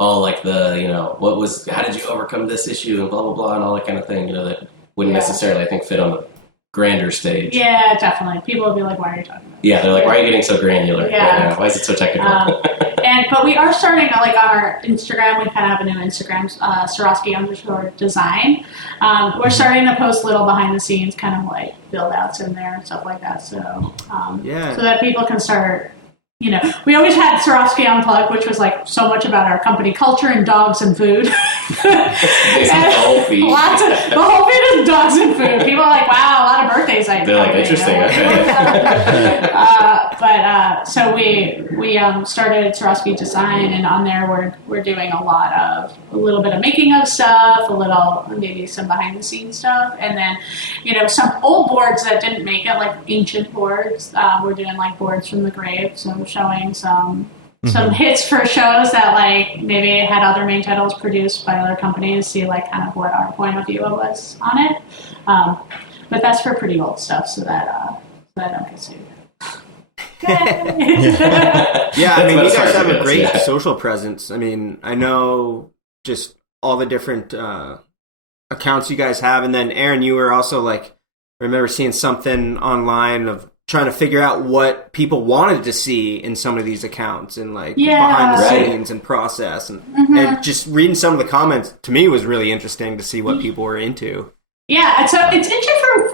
all like how did you overcome this issue and blah, blah, blah, and all that kind of thing, that wouldn't necessarily, I think, fit on the grander stage. Yeah, definitely. People will be like, why are you talking about this? Yeah, they're like, why are you getting so granular? Yeah. Why is it so technical? But we are starting, like on our Instagram, we kind of have a new Instagram, Sarofsky_design. We're starting to post little behind the scenes kind of like build outs in there and stuff like that. So, so that people can start, we always had Sarofsky Unplugged, which was like so much about our company culture and dogs and food. The whole feed. The whole feed is dogs and food. People are like, wow, a lot of birthdays. They're like, interesting. Okay. So we started Sarofsky Design, and on there we're doing a little bit of making of stuff, maybe some behind the scenes stuff, and then some old boards that didn't make it, like ancient boards. We're doing like boards from the grave, so showing some hits for shows that like maybe had other main titles produced by other companies, see like kind of what our point of view was on it. But that's for pretty old stuff, so that I don't get sued. Yeah, I mean, you guys have a great social presence. I mean, I know just all the different accounts you guys have, and then Erin, you were also like, I remember seeing something online of trying to figure out what people wanted to see in some of these accounts and like behind the scenes and process, and just reading some of the comments to me was really interesting to see what people were into. Yeah, so it's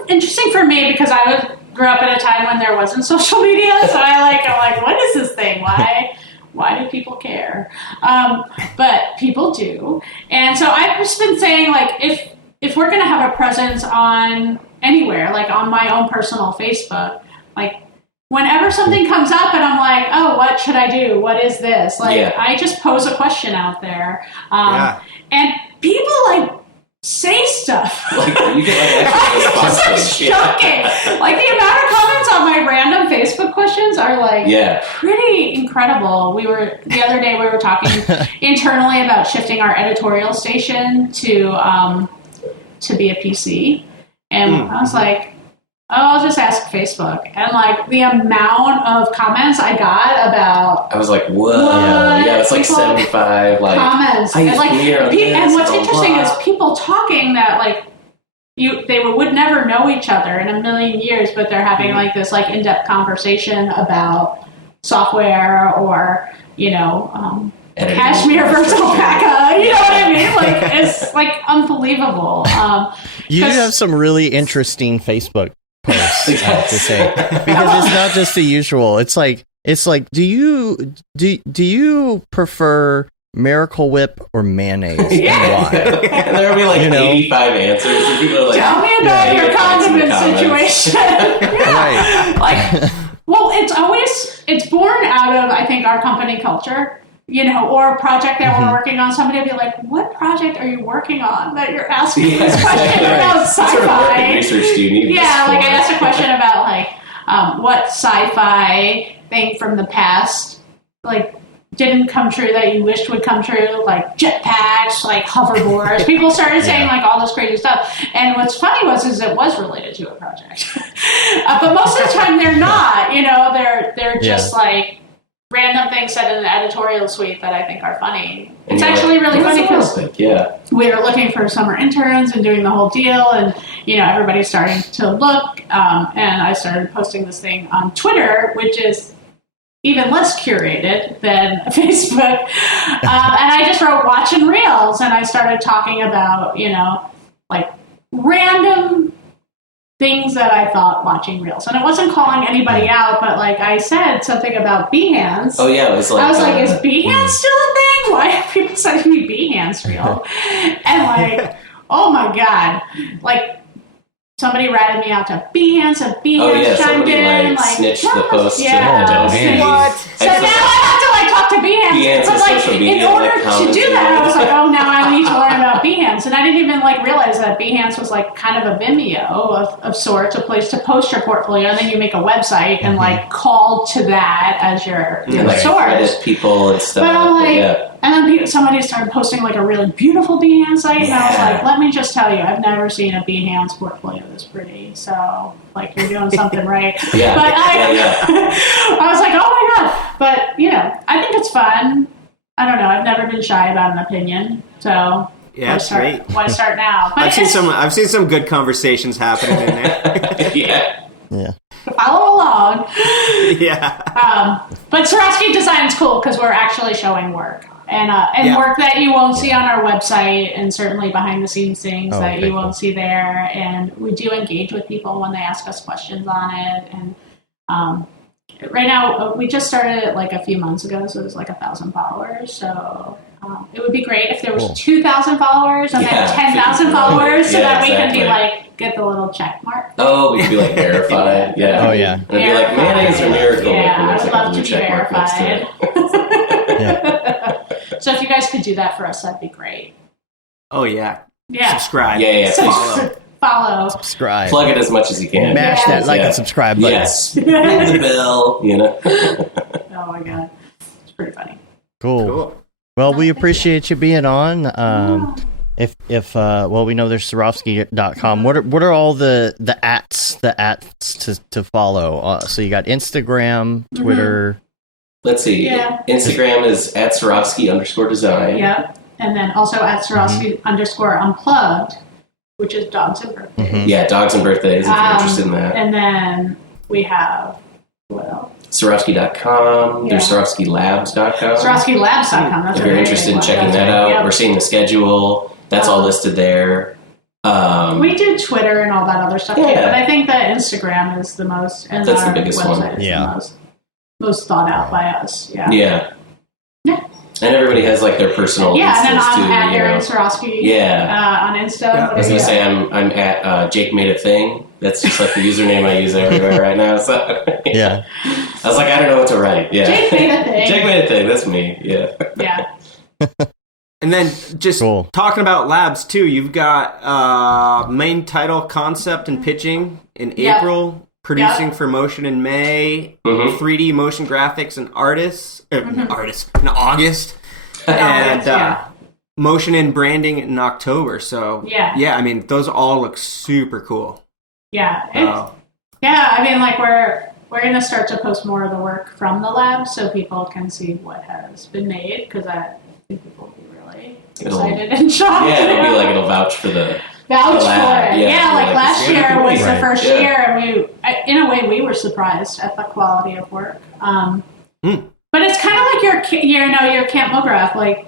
interesting for me because I grew up at a time when there wasn't social media, so I'm like, what is this thing? Why do people care? But people do, and so I've just been saying like if we're gonna have a presence on anywhere, like on my own personal Facebook, like whenever something comes up and I'm like, oh, what should I do? What is this? Like I just pose a question out there, and people like say stuff. Like, you get like it's shocking. Like the amount of comments on my random Facebook questions are like pretty incredible. The other day we were talking internally about shifting our editorial station to be a PC, and I was like, I'll just ask Facebook. And like the amount of comments I got about, I was like, whoa, yeah, it's like people- 75 like comments. I And like, hear on this, and what's blah, interesting blah. is people talking that like they would never know each other in a million years, but they're having like this like in-depth conversation about software or Editing, Cashmere versus alpaca. You know what I mean? Like it's like unbelievable. You do 'cause- have some really interesting Facebook posts, I have to say, because it's not just the usual. It's like, do you prefer Miracle Whip or mayonnaise? And why? And there will be like 85 answers, and people are like, Tell me about your condiment comments. situation. Right. Like, well, it's born out of, I think, our company culture, or a project that we're working on. Somebody will be like, what project are you working on that you're asking this question about What sort of market sci-fi? research do you need? Yeah, this like for? I asked a question about like what sci-fi thing from the past like didn't come true that you wished would come true, like jetpacks, like hoverboards. People started saying like all this crazy stuff. And what's funny is it was related to a project, but most of the time they're not. They're just like random things said in the editorial suite that I think are funny. And It's you're actually like, really funny "That's because yeah. we were looking for summer interns and doing the whole deal, and everybody's starting to look. And I started posting this thing on Twitter, which is even less curated than Facebook. And I just wrote watching reels, and I started talking about like random things that I thought watching reels, and it wasn't calling anybody out, but like I said something about Behance. Oh yeah, it was like I was like, is Behance still a thing? Why are people sending me Behance reel? And like, oh my god, like somebody ratted me out to Behance, and Behance chimed somebody in, like snitched the "Trust-" post yeah, to snitched. What? So now I have to like talk to Behance, Behance but is like social in media, order like, to comments do that, and I was like, oh, now I need to learn about Behance, and I didn't even like realize that Behance was like kind of a Vimeo of sorts, a place to post your portfolio, and then you make a website and like call to that as your like source. credit people and stuff. But I'm like, yeah. and then somebody started posting like a really beautiful Behance site, and I was like, let me just tell you, I've never seen a Behance portfolio this pretty. So like you're doing something right. Yeah. But yeah. I was like, oh my god. But I think it's fun. I don't know. I've never been shy about an opinion. So Yeah, it's great. why start now? But I've seen some good conversations happening in there. Yeah. follow along. Yeah. But Sarofsky Design's cool because we're actually showing work. And Yeah. work that you won't see on our website, and certainly behind the scenes things that you won't see there. And we do engage with people when they ask us questions on it. And right now, we just started it like a few months ago, so there's like 1,000 followers. So it would be great if there was 2,000 followers and then 10,000 followers, so that we can be like, get the little check mark. Oh, we could be like verified. Yeah. Oh, yeah. And it'd be like mayonnaise or Miracle Whip, Yeah, and I there's would like a love blue to be check mark next to verified. it. So if you guys could do that for us, that'd be great. Oh yeah. Yeah. Subscribe. Yeah. Follow. Follow. Subscribe. Plug it as much as you can. Mash that like Yeah. and subscribe button. Yes. Hit the bell. Oh my god, it's pretty funny. Cool. Well, we appreciate you being on. If we know there's Sarofsky.com. What are all the ats to follow? So you got Instagram, Twitter. Let's see. Yeah. Instagram is @Sarofsky_design. Yep. And then also at Sarofsky _unplugged, which is dogs and birthdays. Yeah, dogs and birthdays if you're interested in that. And then we have what else? Sarofsky.com. There's SarofskyLabs.com. SarofskyLabs.com. That's If you're interested in checking that out or seeing the schedule, that's all listed there. We do Twitter and all that other stuff too, but I think that Instagram is the most, and That's the our biggest one. website is the most thought out by us. Yeah. Yeah. And everybody has like their personal Yeah, and then Instas I'm too, at you know. Erin Sarofsky. Yeah. On Insta. Yeah. I was gonna say I'm at Jake Made a Thing. That's just like the username I use everywhere right now. So Yeah. I was like, I don't know what to write. Yeah. Jake Made a Thing. Jake Made a Thing. That's me. Yeah. Yeah. And then just talking about labs too, you've got main title concept and pitching in April, producing for motion in May, 3D motion graphics and artists in August, and motion and branding in October. So yeah, I mean those all look super cool. Yeah. Yeah, I mean, like we're going to start to post more of the work from the lab so people can see what has been made, because I think people will be really excited and shocked. Yeah, it'll vouch for the vouch lab. for it. Yeah, like last year was the first Yeah. year, and in a way, we were surprised at the quality of work. But it's kind of like your Camp Mograph. Like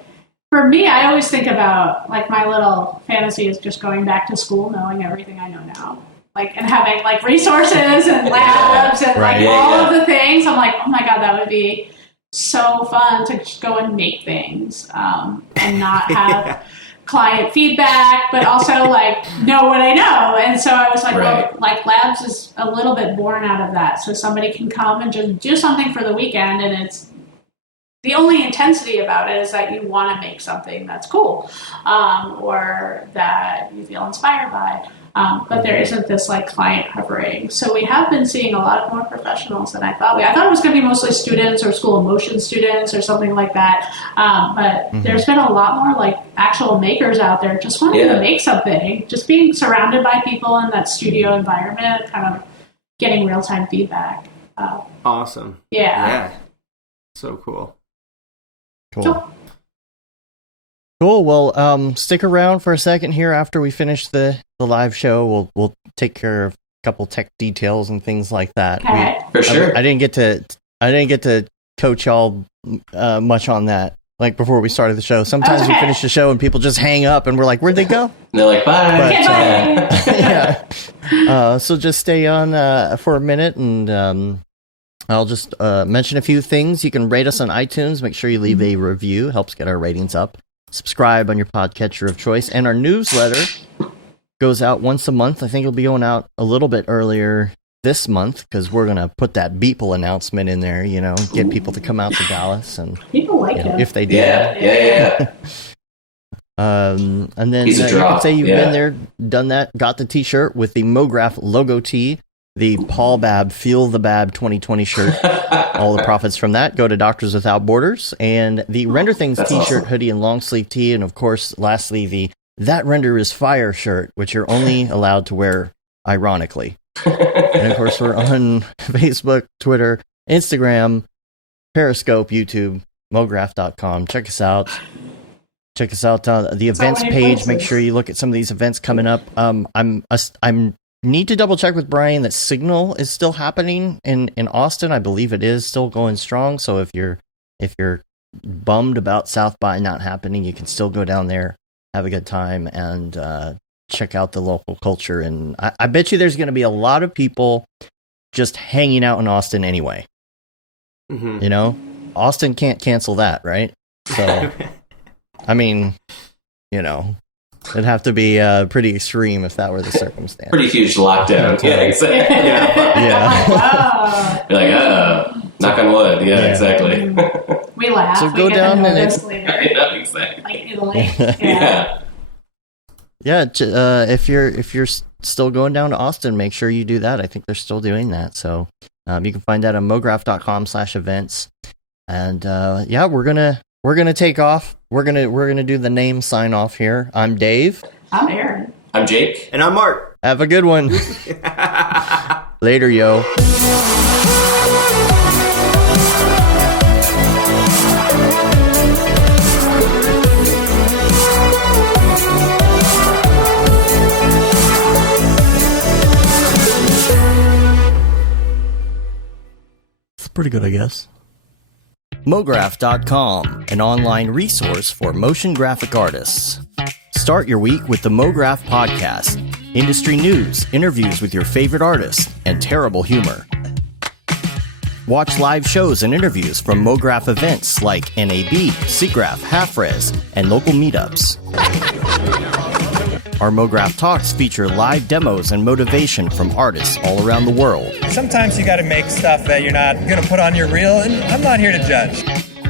for me, I always think about like my little fantasy is just going back to school, knowing everything I know now. Like, and having like resources and labs and all of the things. I'm like, oh my God, that would be so fun to just go and make things and not have client feedback, but also like know what I know. And so I was like, well, like labs is a little bit born out of that. So somebody can come and just do something for the weekend, and it's the only intensity about it is that you want to make something that's cool or that you feel inspired by. But there isn't this like client hovering. So we have been seeing a lot more professionals than I thought. I thought it was going to be mostly students or school of motion students or something like that. But there's been a lot more like actual makers out there just wanting to make something, just being surrounded by people in that studio environment, kind of getting real-time feedback. Awesome. Yeah. So cool. Cool. Well, stick around for a second here after we finish the live show. We'll take care of a couple tech details and things like that. Okay. For sure. I didn't get to coach y'all much on that. Like before we started the show, sometimes we finish the show and people just hang up and we're like, "Where'd they go?" And they're like, "Bye." But, so just stay on for a minute and I'll just mention a few things. You can rate us on iTunes. Make sure you leave a review. Helps get our ratings up. Subscribe on your podcatcher of choice. And our newsletter goes out once a month. I think it'll be going out a little bit earlier this month because we're going to put that Beeple announcement in there, get people to come out to Dallas. And people like it. If they do. Yeah. And then you can say you've been there, done that, got the t-shirt with the Mograph logo tee, the Paul Babb Feel the Bab 2020 shirt. All the profits from that go to Doctors Without Borders, and the Render Things t-shirt, hoodie, and long sleeve tee, and of course, lastly, the That Render is Fire shirt, which you're only allowed to wear ironically. And of course, we're on Facebook, Twitter, Instagram, Periscope, YouTube, Mograph.com. Check us out. Check us out on the events page. Make sure you look at some of these events coming up. I'm need to double check with Brian that Signal is still happening in Austin. I believe it is still going strong. So if you're bummed about South by not happening, you can still go down there, have a good time, and check out the local culture. And I bet you there's going to be a lot of people just hanging out in Austin anyway. Austin can't cancel that, right? So, I mean, it'd have to be pretty extreme if that were the circumstance. Pretty huge lockdown. Yeah, exactly. Wow. You're like, knock on wood. Yeah, exactly. We laugh. So go down and exactly. Like Italy. If you're still going down to Austin, make sure you do that. I think they're still doing that. So you can find that on mograph.com/events. And we're gonna take off. We're gonna do the name sign off here. I'm Dave. I'm Erin. I'm Jake. And I'm Mark. Have a good one. Later, yo. It's pretty good, I guess. Mograph.com, an online resource for motion graphic artists. Start your week with the Mograph podcast. Industry news, interviews with your favorite artists, and terrible humor. Watch live shows and interviews from Mograph events like NAB, SIGGRAPH, Half-Res, and local meetups. Our Mograph Talks feature live demos and motivation from artists all around the world. Sometimes you gotta make stuff that you're not gonna put on your reel, and I'm not here to judge.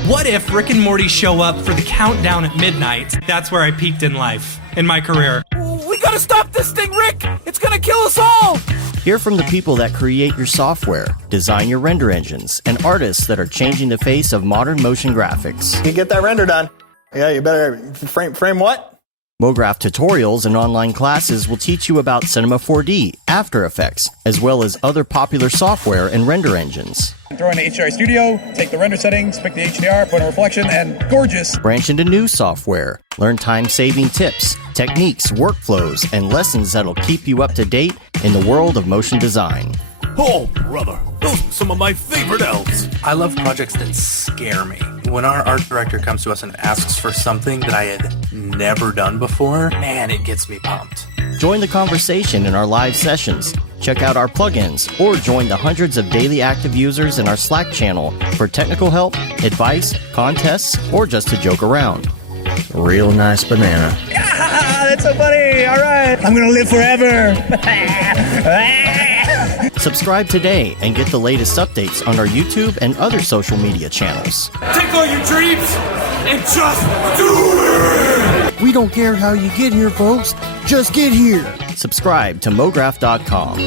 What if Rick and Morty show up for the countdown at midnight? That's where I peaked in life, in my career. We gotta stop this thing, Rick! It's gonna kill us all! Hear from the people that create your software, design your render engines, and artists that are changing the face of modern motion graphics. You get that render done. Yeah, you better frame what? Mograph tutorials and online classes will teach you about Cinema 4D, After Effects, as well as other popular software and render engines. Throw in the HDR Studio, take the render settings, pick the HDR, put in a reflection, and gorgeous. Branch into new software. Learn time-saving tips, techniques, workflows, and lessons that'll keep you up to date in the world of motion design. Oh, brother, those are some of my favorite elves. I love projects that scare me. When our art director comes to us and asks for something that I had never done before, man, it gets me pumped. Join the conversation in our live sessions. Check out our plugins or join the hundreds of daily active users in our Slack channel for technical help, advice, contests, or just to joke around. Real nice banana. Ah, that's so funny. All right. I'm going to live forever. Subscribe today and get the latest updates on our YouTube and other social media channels. Take all your dreams and just do it! We don't care how you get here, folks. Just get here. Subscribe to Mograph.com.